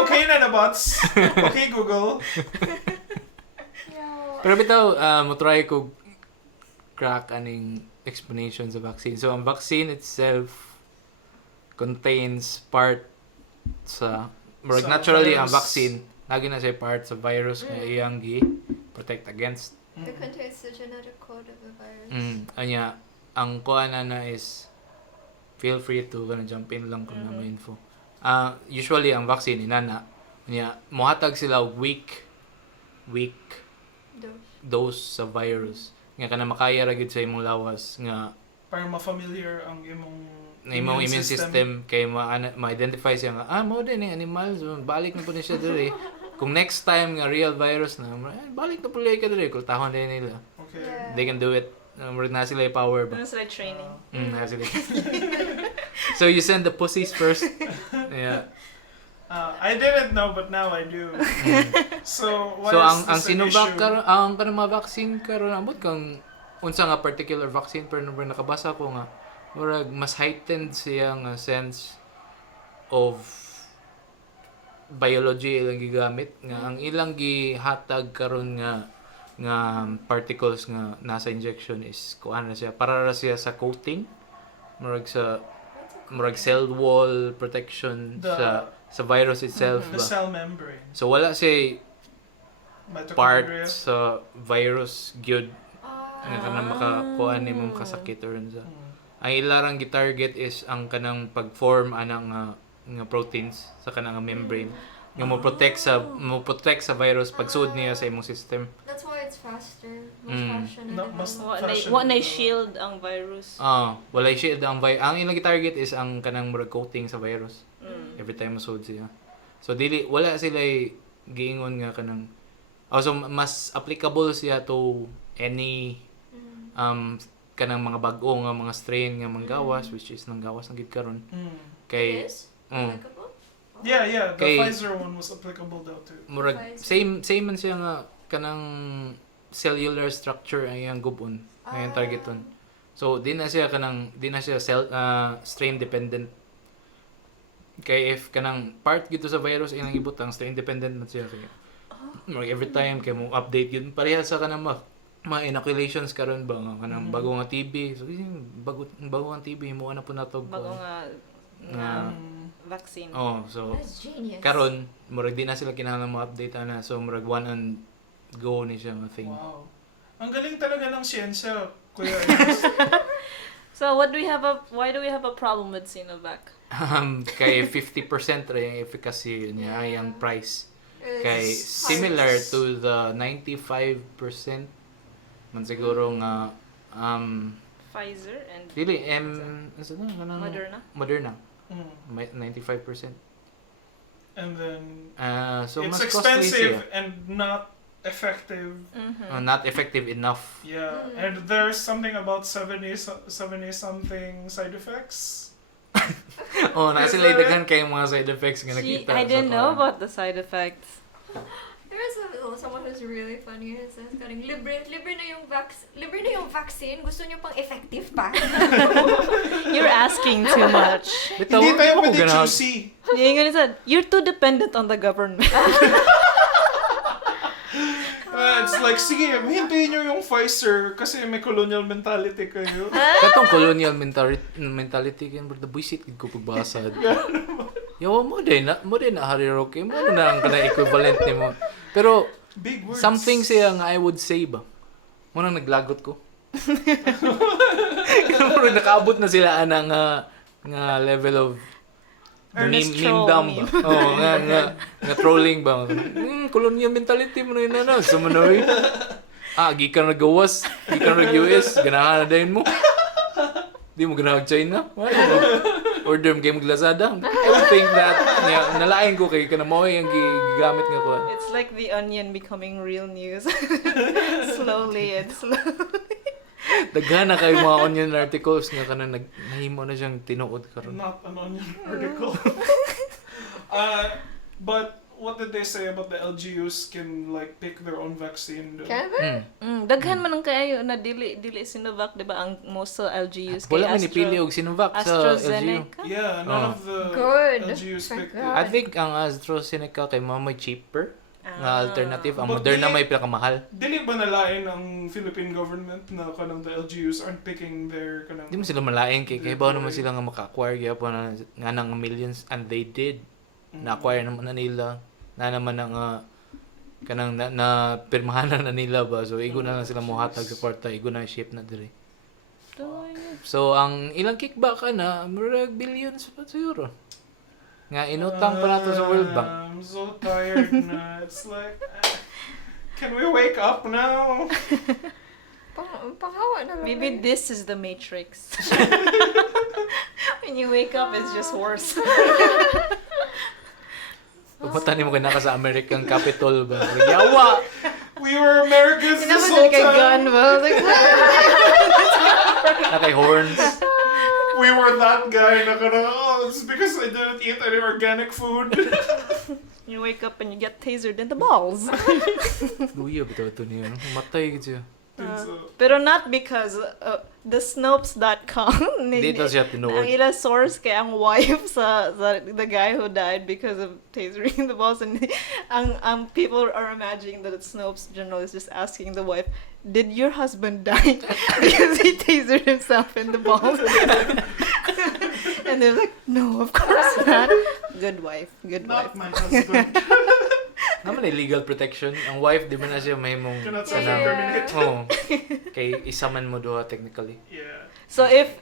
Okay, nanobots. Okay, Google. Yeah. Pero bitaw mo try ko crack aning explanation sa vaccine. So ang vaccine itself contains part sa Sa naturally ang virus. vaccine lagi na siya part sa virus nga iyang gi protect against. It contains the genetic code of the virus. Anya ang kuan na is feel free to jump in lang kung may info. Usually ang vaccine inana nya mohatag sila weak dose sa virus nga kana makaya ra gid sa imong lawas nga Para ma-familiar ang imong immune system kay ma-identify siya nga mao din yung animal so balik na po niya diri kung next time nga real virus na balik na po ka diri kung tahon din nila Okay. Yeah. they can do it na sila yung power ba That's like training. na sila so you send the pussies first yeah. I didn't know, but now I do. So, what So is ang this Sinovac issue? karon ang kanang mga vaccine karon abot kang unsa nga particular vaccine pero nakabasa ko nga murag mas heightened siya nga sense of biology ilang gigamit nga ang ilang gihatag karon nga particles nga nasa injection is kuan na siya para ra siya sa coating murag cell wall protection sa virus itself The ba. cell membrane. So wala siya part Mitochondria. sa virus gyud nga kanang makakuha ni mong kasakit or unsa. Ang ilarang gi-target is ang kanang pag-form anang nga proteins sa kanang membrane nga mo protect sa virus pagsud niya sa imong system. That's why it's faster. Much faster No, than mas- the What na shield ang virus. Wala siya ang ang ilang gi-target is ang kanang murag coating sa virus. Every time masud siya. So dili wala sila giingon nga kanang so mas applicable siya to any kanang mga bag-o nga mga strain nga manggawas which is nanggawas na gid karon kay Yes? Applicable? Yeah. The Kay- Pfizer one was applicable though too. murag same man siya nga kanang cellular structure ang iyang gubon ang iyang targeton. So di na siya strain dependent. Kay if kanang part gito sa virus ilang ibutang strain dependent man siya kay every time kay mo update yun pareha sa kanang mga inoculations karon ba nga kanang bago nga TB so bago nga TB mo ana po nato Bago nga nga vaccine. Oh, so That's genius. karon murag di na sila kinahanglan mo update na, so murag one and go ni siya nga thing. Wow. Ang galing talaga ng siyensya, Kuya Ernest. So why do we have a problem with Sinovac? Kay 50% ra yung efficacy niya, yung price. Kay similar to the 95% man siguro nga Pfizer and dili ano kanang Moderna Mm. 95%. And then so it's mas costly expensive siya. and not effective. Not effective enough. Yeah, and there's something about 70 something side effects. Na sila daghan kay mga side effects nga nakita. I didn't know about the side effects. There is someone who's really funny who says, libre na yung vaccine, gusto niyo pang effective pa. You're asking too much. Bitaw, Hindi tayo ako pwede ganahan. choosy. Yung gonna said, you're too dependent on the government. It's like, sige, hintayin nyo yung Pfizer kasi may colonial mentality kayo. Katong colonial mentality kaya bro, buisit gid ko pagbasad. Yawa mo din na hariro kay mo na ang kana equivalent nimo. Pero Big words. something siya nga I would say ba. Mo nang naglagot ko. Pero nakaabot na sila ana nga level of Ernest meme troll dumb ba? meme. Oo, nga trolling ba? Colonial mentality mo na na. Sumanoy. Gikan na gawas. Gikan na US. Ganahan na din mo. Di mo ganahan China. Order mo kayo mag-Lazada. I would think that nalain ko kay kanamaway ang gigamit nga ko. It's like the Onion becoming real news. Slowly. Daghan na kayo mga onion articles nga kanang nahimo na siyang tinuod karon. Not an onion article. But what did they say about the LGUs can like pick their own vaccine? Can ba? Daghan man ang kayo na dili Sinovac, di ba? Ang most sa LGUs kay Wala man ipili og Sinovac sa LGU. AstraZeneca. Yeah, none of the Good. LGUs Thank picked God. I think ang AstraZeneca kay may cheaper nga alternative. Ang But Moderna dili- may pinakamahal. Dili ba nalain ang Philippine government na kanang the LGUs aren't picking their kanang... Di mo sila malain kay bawo naman sila nga maka-acquire gyapon nga nang millions and they did. Na-acquire naman na nila. Na naman ang kanang na pirmahan na nila ba. So igo na lang sila mohatag sa kwarta, igo na ship na diri. So ang ilang kickback na murag billions pa siguro. Nga inutang pa nato sa World Bank. I'm so tired na. It's like, can we wake up now? Panghawa na lang. Maybe this is the Matrix. When you wake up, it's just worse. Pagpunta mo ka sa American Capitol ba? Yawa! We were Americans this Naman whole kay gun time. ba? Like, Nakay horns. We were that guy na kanang, oh, it's because I didn't eat any organic food. you wake up and you get tasered in the balls. Luya bitaw ito niya. Matay ka siya. Pero not because the Snopes.com Dito siya ang tinuod. ila source kay ang wife sa the guy who died because of tasering the balls, and ang people are imagining that Snopes general is just asking the wife, did your husband die because he tasered himself in the balls? And they're like, no, of course not. Good wife. Not my husband. Naman ay legal protection. Ang wife, di ba na siya may mong... Cannot say Yeah. terminate. Oo. Kay isa man mo doha technically. Yeah. So if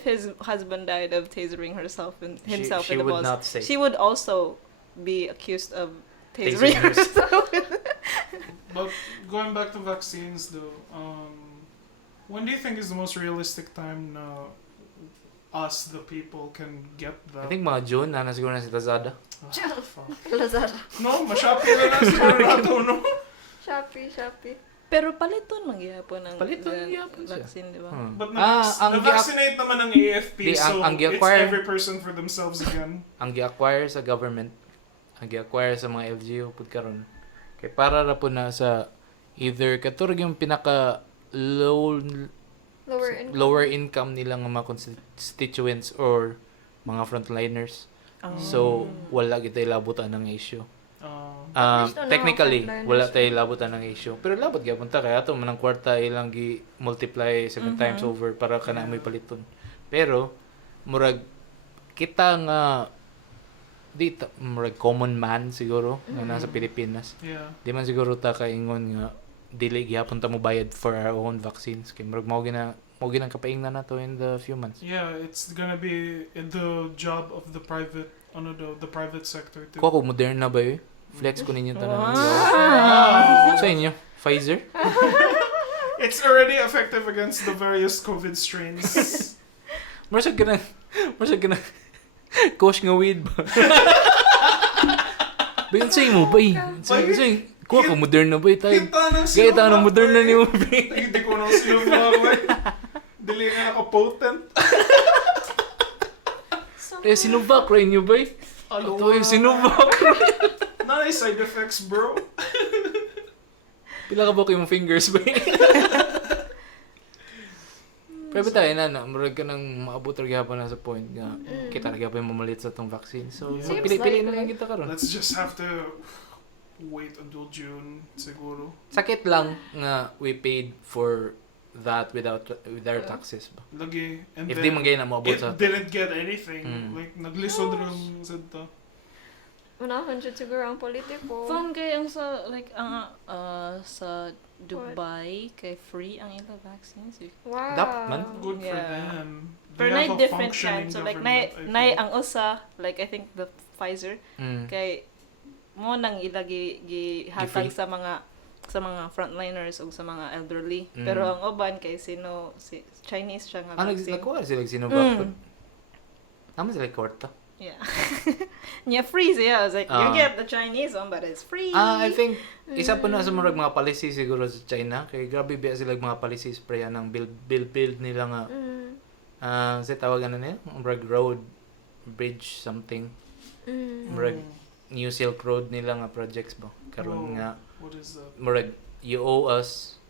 his husband died of tasering himself She in the would balls, not say. she would also be accused of Tasering tasering herself. herself. But going back to vaccines though, when do you think is the most realistic time na us, the people, can get that? I think mga June na siguro na si Lazada. Fuck. Lazada. No, ma-Shopee na lang siguro nato, no? Shopee. Pero paliton magyapon ang Paliton magyapon siya. vaccine, di ba? But ang na-vaccinate naman ang AFP, Di, so ang it's gi-acquire- every person for themselves again. Ang gi-acquire sa government, ang gi-acquire sa mga LGU pud karon. Kay para ra po na sa either katurog yung pinaka lower income nila nga mga constituents or mga frontliners. So wala kita labutan ng issue. At least, Technically, frontliners wala na. tayo labutan ng issue. Pero labot gyapon ta kaya ato manang kwarta ilang gi-multiply 7 times over para kana may paliton. Pero murag kita nga murag common man siguro nga nasa Pilipinas. Yeah. Di man siguro ta kaingon nga dili gyapon ta mo bayad for our own vaccines kay murag mao ginang kapaingnan nato in the few months. Yeah, it's gonna be in the job of the private, the private sector too. Kuha ko Moderna ba eh? Flex ko ninyo tanan. Wow. Sa inyo, Pfizer? It's already effective against the various COVID strains. Marsa ganang Kosh nga weed ba? Bayan sa'yo mo ba eh? Sa'yo, kuha ko Moderna ba eh tayo? Gaya tayo ng Moderna ni mo ba eh? Hindi ko nang sinubak eh. Dili nga naka-potent. Sinubak rin nyo ba eh? Ito yung sinubak. Nice side effects, bro. Pila ka ba kayong fingers ba eh? Pero tayo na, marag ka nang maabot rin hapon na sa point nga kita rin hapon mamalit sa itong vaccine. So, Yeah. pili na lang kita karon. Let's just have to wait until June, siguro. Sakit lang nga we paid for that without our taxes ba? Lagi. And If then, di man kayo na maabot it sa... didn't get anything. Mm. Like, naglisod rin sa ito. Unahan siya siguro ang politiko. Fun kay ang sa sa Dubai kay free ang ila vaccines. Wow. Dapat man. Good for Yeah. them. Pero They have na a different functioning kind. So like government, na I feel. ang usa like I think the Pfizer kay mo nang ila Gi-free? gihatag sa mga frontliners o sa mga elderly. Pero ang uban kay Chinese siya nga vaccine. Nagkuha sila sinubak. Mm. Naman sila kwarta. Yeah. Yeah, free siya. I was like, you Ah. get the Chinese one, but it's free. I think isa pa na sa mga policy siguro sa China kay grabe biya sila mga policies pre ng build nila nga sa tawagan na nila road bridge something murag New Silk Road nila nga projects ba karon Whoa. nga What is that? murag you owe us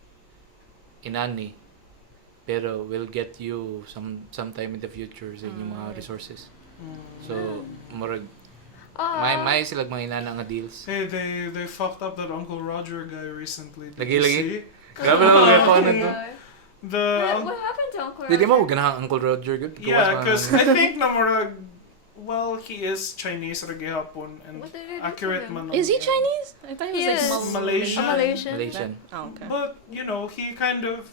inani pero we'll get you sometime in the future sa inyong mga resources. So murag may sila mga inana nga deals. Hey, they fucked up that Uncle Roger guy recently. Did Lagi, you lagi? see? Grabe na mga ko na to. What happened to Uncle Di mo Roger? ganahan Uncle Roger good. Yeah, because I think na murag, well, he is Chinese ra gihapon and What did they do to accurate him? man. Is he ang- Chinese? I thought he was Yes. like Malaysian. Malaysian. Oh, okay. But you know, he kind of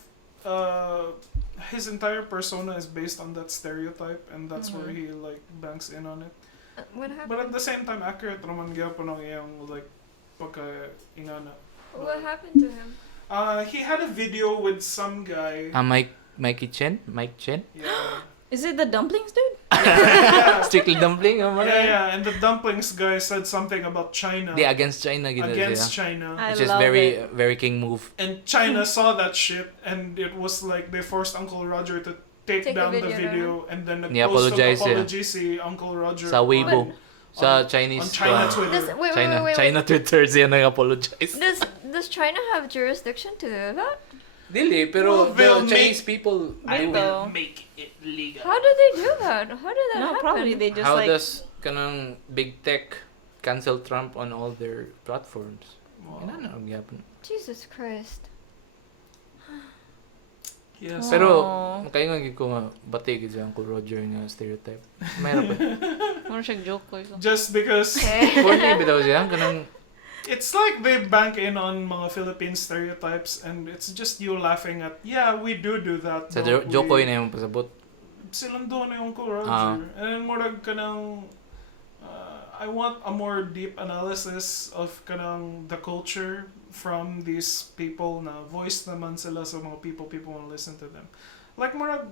his entire persona is based on that stereotype, and that's where he like banks in on it. What But at happened? the same time, accurate raman gyapon ang iyang like pagka inana. What happened to him? He had a video with some guy. Mike Chen? Yeah. Is it the dumplings, dude? Yeah. Strictly dumpling? Yeah, and the dumplings guy said something about China. Di against China gina Against sila. China. I Which is love very it. very king move. And China saw that shit, and it was like they forced Uncle Roger to take Take the down the video video, and then Ni apologize, apology si Uncle Roger Sa Weibo. on- Sa on Chinese China uh, Twitter. Wait, China Twitter siya nag-apologize. Does China have jurisdiction to do that? Dili, pero Well, they'll the Chinese people I do. will make it legal. How do they do that? How did that No, happen? probably they just How like does kanang big tech cancel Trump on all their platforms? Wow. Ano ang gyapon? Jesus Christ. Yes. Pero Aww. makaingon gid ko nga bati gid sa Uncle Roger nga stereotype. Mayroon pa. Mura siyang joke ko. Just because Okay. Corny bitaw siya kanang it's like they bank in on mga Philippine stereotypes, and it's just you laughing at, yeah, we do that. sa but Jokoy we- na yung pasabot. Silang doon na yung Uncle Roger. Ah. And then murag kanang I want a more deep analysis of kanang the culture from these people na voice naman sila sa mga people want to listen to them. Like murag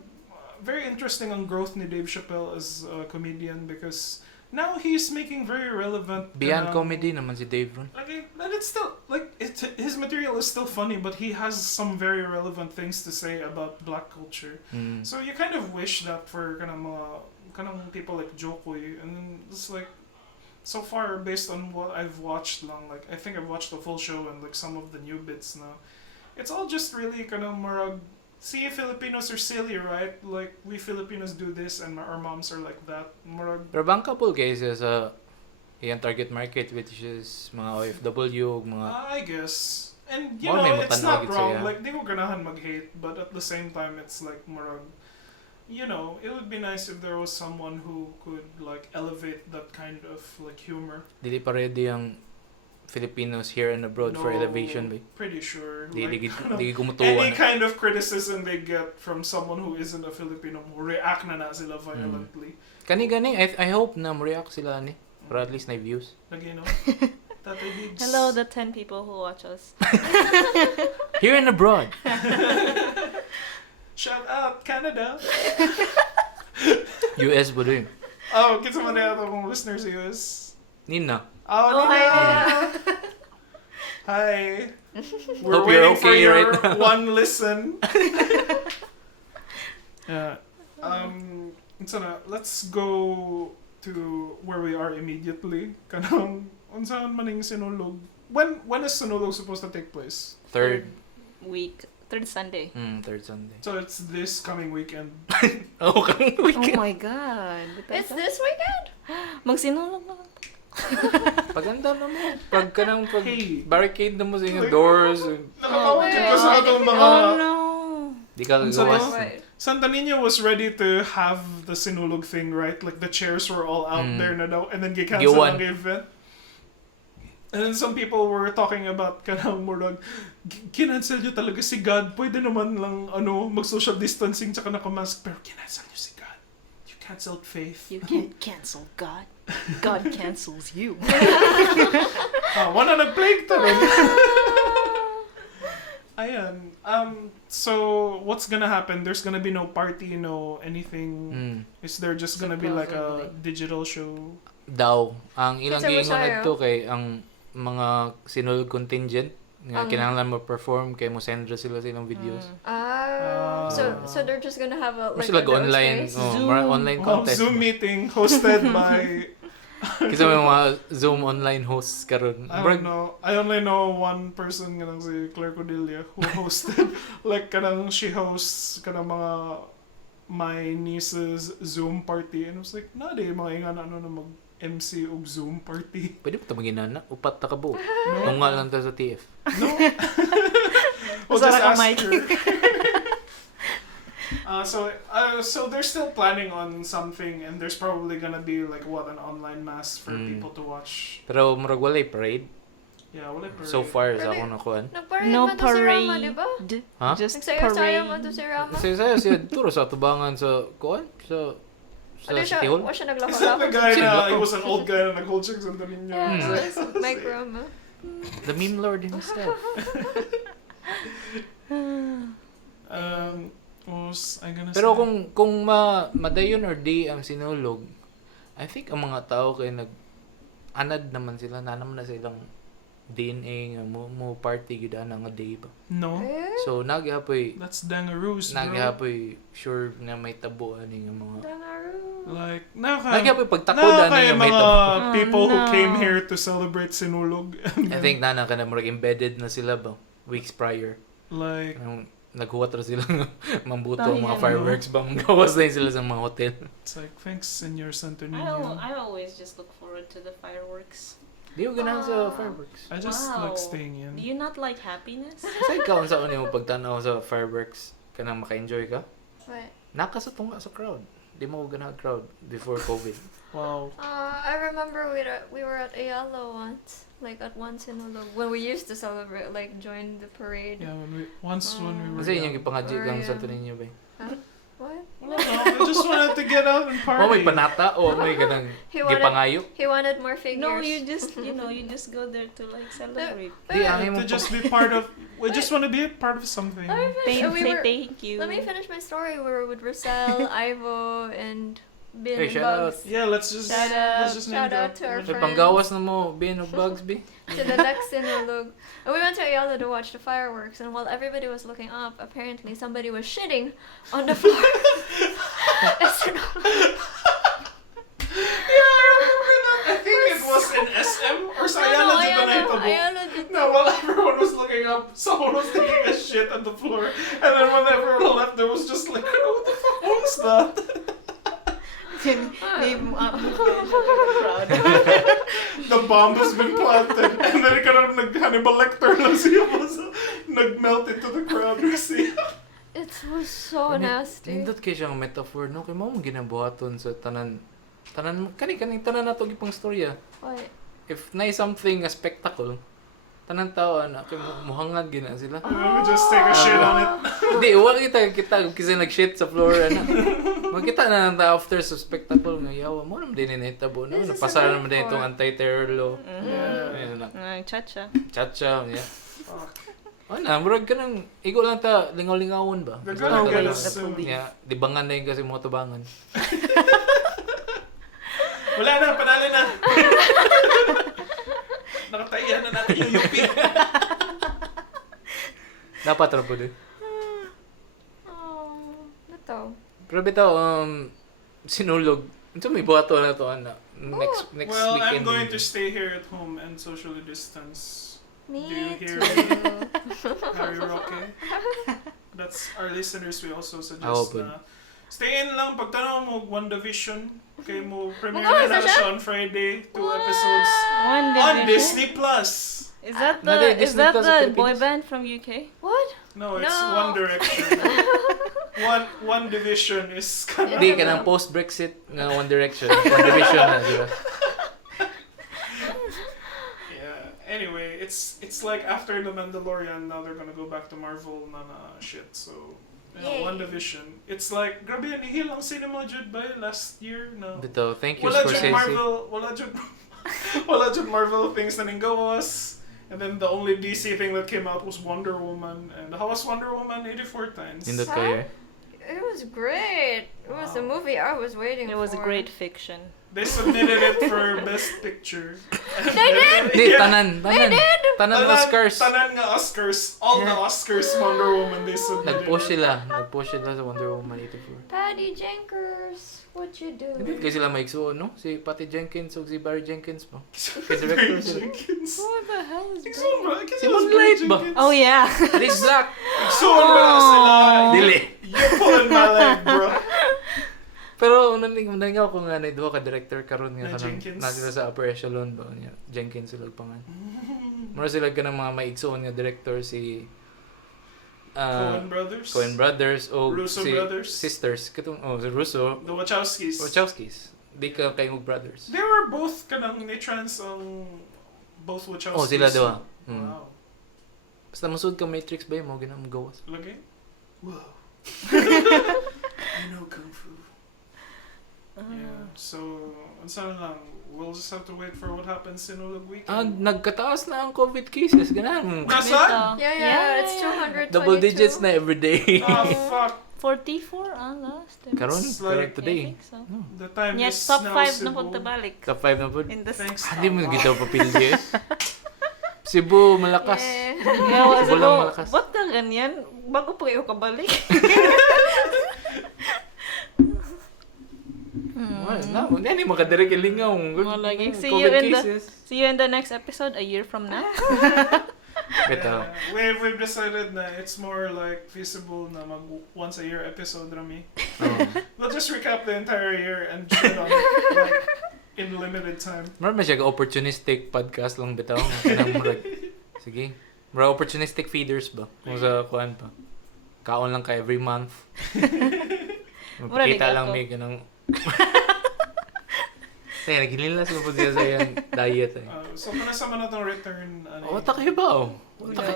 very interesting ang growth ni Dave Chappelle as a comedian, because now he's making very relevant Beyond kanang- comedy naman si Dave ron. like but it's still like his material is still funny, but he has some very relevant things to say about black culture. Mm. So you kind of wish that for kanang people like Jokoy, and then it's like so far based on what I've watched lang, like I think I've watched the full show and like some of the new bits now. It's all just really kanang marag, see, Filipinos are silly, right? Like we Filipinos do this and our moms are like that. Marag Pero bang couple cases sa iyang target market, which is mga OFW, mga I guess. And you More may know, it's matanaw not gid wrong. siya. Like, di ko ganahan mag-hate, but at the same time, it's like, marag, it would be nice if there was someone who could like elevate that kind of like humor. Dili pa ready ang Filipinos here and abroad for No, elevation, ba? Pretty sure. Di Like, di gumutuwa any na. kind of criticism they get from someone who isn't a Filipino, react na sila violently. Kani I hope na react sila ni para at least na views. Lagi, no? Tatay Diggs. Hello, the 10 people who watch us. Here and abroad. Shout out, Canada! US ba rin? Oh, kita mo na yata kung listeners sa US. Nina. Oh, hi, Nina! Nina. Hi! We're Hope you're waiting for okay your right now. one listen. Yeah. Let's go to where we are immediately. Kanang, unsaon maning sinulog? When is sinulog supposed to take place? Third Sunday. third Sunday. So it's this coming weekend. Oh, kang Oh weekend. my God. It's this weekend? Magsinulog na. Paganda na mo. Pag Hey. barricade na mo sa inyong doors. Nakatawag Oh, ko sa yeah. atong mga... Oh no. Di ka Unsa gagawas. to? Right. Santa Nina was ready to have the sinulog thing, right? Like the chairs were all out Mm. there na daw, and then gi-cancel Giwan. ang event. And then some people were talking about kanang murag kinancel nyo talaga si God. Pwede naman lang mag-social distancing tsaka naka-mask, pero kinancel nyo si God. You canceled faith. You can't cancel God. God cancels you. Wala nag-plague to rin. Ayan. So what's gonna happen? There's gonna be no party, no anything. Is there just gonna be like a digital show? Daw. Ang ilang Kinsa giingon Rosario? nagto kay ang mga sinulog contingent nga kinahanglan mo perform kay mo send ra sila sa ilang videos. So they're just gonna have a Or like sila their own online, space? online Oh, contest. Zoom meeting hosted by Kasi may mga Zoom online hosts karon. I don't know. I only know one person kanang si Claire Cordelia who hosted like kanang she hosts kanang mga my niece's Zoom party, and I was like, na di mga ingana na mag MC og Zoom party. Pwede mo ito maginana. Upat ta ka buo. No. Kung nga lang ta sa TF. No. We'll just Sarap ask ang mic. her. So they're still planning on something, and there's probably gonna be like an online mass for people to watch. Pero murag walay parade. Yeah, wala parade. So far sa Parade. ako nakuan. Nagparade No man to si Rama, di parade. ba? Ha? Just Nagsayaw-sayaw man to parade. si Rama. Kasi siya turo sa tubangan sa kuan sa Ano siya? City Hall. Wa siya Is that the naglakad-lakad? guy Sino na, ba? he was an old guy na nag-hold chicks on the ninyo? Yeah, Mike Rama. The meme lord himself. What was I gonna Pero say? kung madayon or di ang sinulog, I think ang mga tao kay anad naman sila, naman na silang DNA nga mo party gid ana nga day ba. No, Eh? So nagyapoy that's dangaroos, bro. nagyapoy sure na may tabo ani nga mga Dangaroo. Like, nagyapoy pagtakodan kay nga may mga tabo. people who no. came here to celebrate Sinulog. I think na kana murag embedded na sila ba weeks prior. Like, Anong naghuwat ra sila nga mambuto ang mga Bayan, fireworks ba gawas na sila sa mga hotel. it's like, thanks, Senor Santo Niño. I always just look forward to the fireworks. Di ko ganahan sa fireworks. I just Wow. like staying in. Do you not like happiness? Kasi ikaw sa mo pagtanaw sa fireworks kanang maka-enjoy ka. What? Naka sa tunga sa crowd. Di mo ganahan crowd before COVID. Wow. I remember we were at Ayala once, like at one Sinulog, when we used to celebrate, like join the parade. Yeah, when we were Kasi inyong young. ipangadyo kang Yeah. Santo Niño ba? What? Wala na, I just wanted to get out and party. O may panata o may kanang He wanted- gipangayo. He wanted more figures. No, you just go there to like celebrate. Di ang To imong just be part of, we just want to be a part of something. Let me finish. Say thank you. Let me finish my story. We were with Rosel, Ivo, and Bin Hey, and shout Bugs. Yeah, let's just Shout out- let's just name shout out drop. to our May friends. panggawas na mo bin of bugs bi. To the next Sinulog. And we went to Ayala to watch the fireworks, and while everybody was looking up, apparently somebody was shitting on the floor. Yeah, I remember that. I think it was in SM or sa Ayala dito na ito. Ayala dito. No, while everyone was looking up, someone was taking a shit on the floor. And then when everyone left, there was just like, what the fuck was that? crowd. The bomb has been planted. And then kind of nag-Hannibal Lecter lang siya. Nag-melt into the crowd. Kasi, It was so nasty. Nindot kay siyang metaphor, no? Kay mo ginabuhaton sa tanan kaning tanan nato gipang storya. What? If na something a spectacle, tanan tao na kay muhangad gina sila. Let me just take a shit on it. Hindi, wala kita kasi nag-shit sa floor ana. Magkita na nang after sa spectacle nga yawa mo naman din initabo no. Napasara naman din itong anti-terror law. Ayun na. Chacha. Chacha, yeah. Fuck. Ana, murag ka nang igo lang ta lingaw-lingawon ba? They're Basta gonna ka get lang. us soon. Yeah, dibangan na yun kasi mo tubangan. Wala na, panalo na. Nakataihan na natin yung UP. Dapat ra po din. Ito. Pero bitaw, sinulog. Ito may buhato na to, ana. Next Well, weekend. I'm going to stay here at home and socially distance. Me Do you hear too. me? Are you okay? That's our listeners. We also Oo, suggest po. na stay in lang. Pagtanaw mo WandaVision, kay mo premiere Mag-awas na na siya? siya on Friday. 2 episodes One on division. Disney Plus. Is that Nade, the Disney Plus sa boy Philippines? band from UK? What? No, it's No. One Direction. One Division is kind Hindi ka ng post-Brexit nga One Direction. One Division na, di ba? Yeah. Anyway, it's like after the Mandalorian, now they're gonna go back to Marvel na shit. So, Yay. One Division. It's like grabe nihil ang cinema jud ba last year na. Bitaw, thank you, Wala jud Scorsese. Marvel, wala jud Marvel things na ninggawas. And then the only DC thing that came out was Wonder Woman. And how was Wonder Woman 84 times? Nindot kayo eh. It was great. It was a movie I was waiting It for. was a great fiction. They submitted it for Best Picture. They did? Hindi, Yeah. tanan. Tanan Oscars. Tanan nga Oscars. All the Oscars Wonder Woman they submitted. Nag-push sila sa Wonder Woman 84. Patty Jenkins, what you do? Hindi kasi sila maigsuon, no? Si Patty Jenkins o si Barry Jenkins pa. Kay Barry director sila. Jenkins. What the hell is Igsoon ba? Kasi Si mas Moonlight Barry ba? Jenkins. Oh yeah. Chris Black. Igsoon ba sila? Dili. You pulling my leg, bro. Pero naningaw ko nga na duha ka director karon nga Na kanang Jenkins? na sila sa upper echelon ba niya. Jenkins sila pangan. Mura sila ka ng mga maigsuon nga director si Coen Brothers. Coen Brothers o Russo si Brothers. sisters katong si Russo The Wachowskis. Wachowskis. Di ka kayong brothers. They were both kanang ni-trans ang both Wachowskis. Oh, sila duha. Wow. Basta masud ka Matrix ba mo ginang gawas. Lagay? Wow. I know Kung Fu. Yeah. So, unsa na lang, we'll just have to wait for what happens in Ulog Weekend. Nagkataas na ang COVID cases. Ganahan mo. Nasa? Yeah, it's 222. Double digits na everyday. Oh, fuck. 44 last time. Karon, It's correct like- today. I think so. The time Yes, is top now 5 na Cebu. punta balik. Top 5 na po. In the Thanks. Hindi mo Allah. gitaw papildi eh. Cebu, malakas. Yeah. Yeah, Cebu lang malakas. ba't ka ganyan? Bago pa kayo kabalik. Wala, hindi makadirek ilingaw. Malagay. COVID See you in the next episode a year from now. Bitaw. We've decided na it's more like feasible na mag once a year episode rami. Oh. We'll just recap the entire year and shit on like in limited time. Maraming siya opportunistic podcast lang bitaw. Kanang murag. Sige. Murag opportunistic feeders ba? Kung sa kuan pa. Kaon lang ka every month. Mura di Magpakita ka lang to. may ganang... Kaya naghililas mo po siya sa yung diet eh. So manasama na tong return. O, kayo ba oh?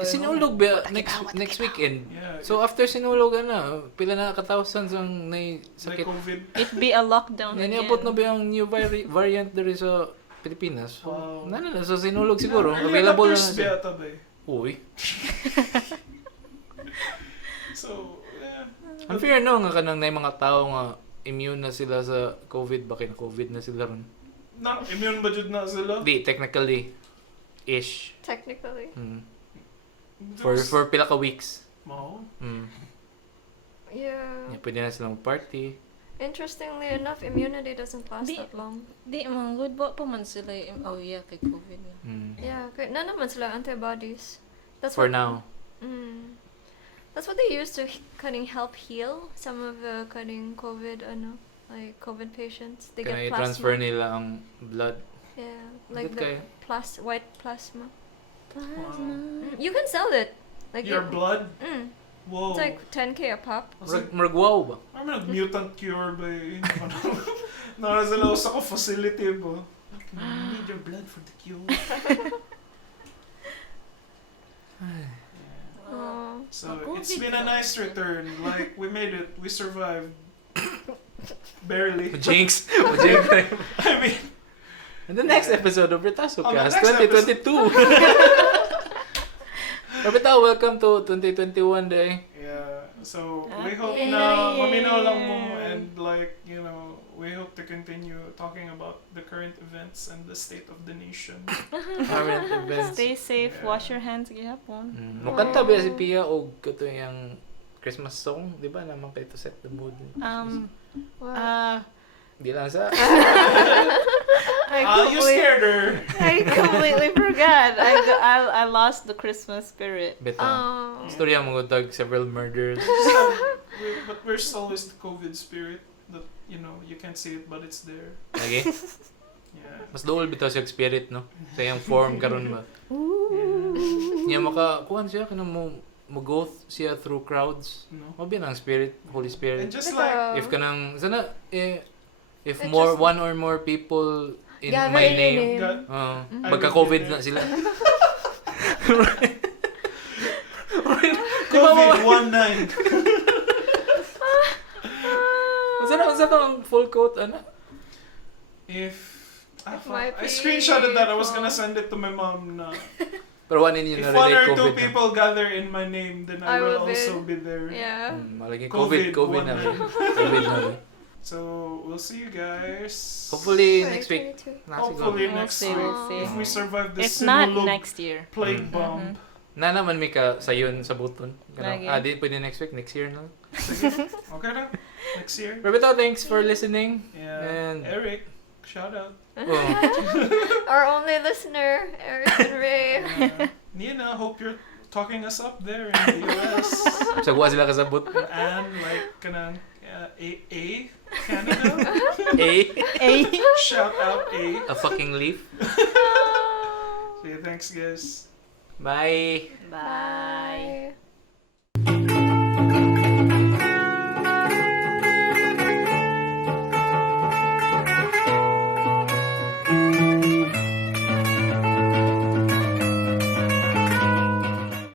Sinulog ba next weekend? Yeah. So after sinulog na, pila na ka-thousands ang Like sakit. COVID. It be a lockdown Naniabot na again. ba yung new variant there sa Pilipinas? So, Wow. so sinulog siguro. Early Available na adopters siya. ba yata ba eh? Uy. So, yeah. Unfair no, nga kanang na mga tao nga immune na sila sa COVID. Bakit na COVID na sila ron? Na, immune ba jud na sila? Di, technically. Ish. Technically. For pila ka weeks. Mao. Yeah. Yeah, pwede na silang party. Interestingly enough, immunity doesn't last Di- that long. Di, mga good ba pa man sila oh yeah, kay COVID na. Yeah, kaya na naman sila antibodies. That's For what, now. That's what they use to cutting help heal some of the cutting COVID, like COVID patients. They Kaya get i-transfer plasma. nila ang blood. Yeah, like Good the kaya. white plasma. Wow. You can sell it. Like Your blood? Whoa. It's like 10K a pop. Murag wow ba? I'm nag-mutant cure ba Nakasalaw sa ko facility ba? You need your blood for the cure. Oh. So it's been a nice return. Like we made it. We survived. Barely. Jinx. I mean, In the next episode of RetasoCast next 2022. Kapita, welcome to 2021 day. yeah. So we Okay. hope na maminaw lang mo and like, you know, we hope to continue talking about the current events and the state of the nation. Current events. Stay safe, Yeah. wash your hands gihapon. Mukanta ba si Pia o kato yung Christmas song? Di ba naman kayo to set the mood? What? Di lang sa... You scared her. I completely forgot. I lost the Christmas spirit. Beto. Oh. Storya mo tag several murders. But we're always the COVID spirit that, you know, you can't see it but it's there. Lagi. Yeah. Mas dool bitaw siya spirit, no? Sa iyang form karon ba? Niya makakuhan siya kanang mo go siya through crowds. No. Mabi ang spirit, Holy Spirit. And just like If kanang sana if It more just- one or more people in Gather my in your name, God, Mhm. pagka-COVID na sila. COVID-19. Unsa to ang full quote ana? My I screenshotted that. I was gonna send it to my mom. Na, Pero one in if na one relate or two COVID. people gather in my name, then I I will will be- also be there. Yeah. Malagi COVID, COVID na. one. COVID na. So we'll see you guys. Hopefully next week. 2022. Hopefully We'll next see, week. we'll see. If we survive this If not, sinulog next year. plague Mhm. bomb. Na naman may ka sayon sa buton. Lagi. Di pwede next week, next year na. Sige. Okay na. Next year. Roberto, thanks for listening. Yeah. And Eric, shout out. oh, Our only listener, Eric and Ray. Nina, hope you're talking us up there in the US. sagwa sila kasabot. And like kanang A Canada. A Shout out A. fucking leaf. Okay, thanks guys. Bye. Bye.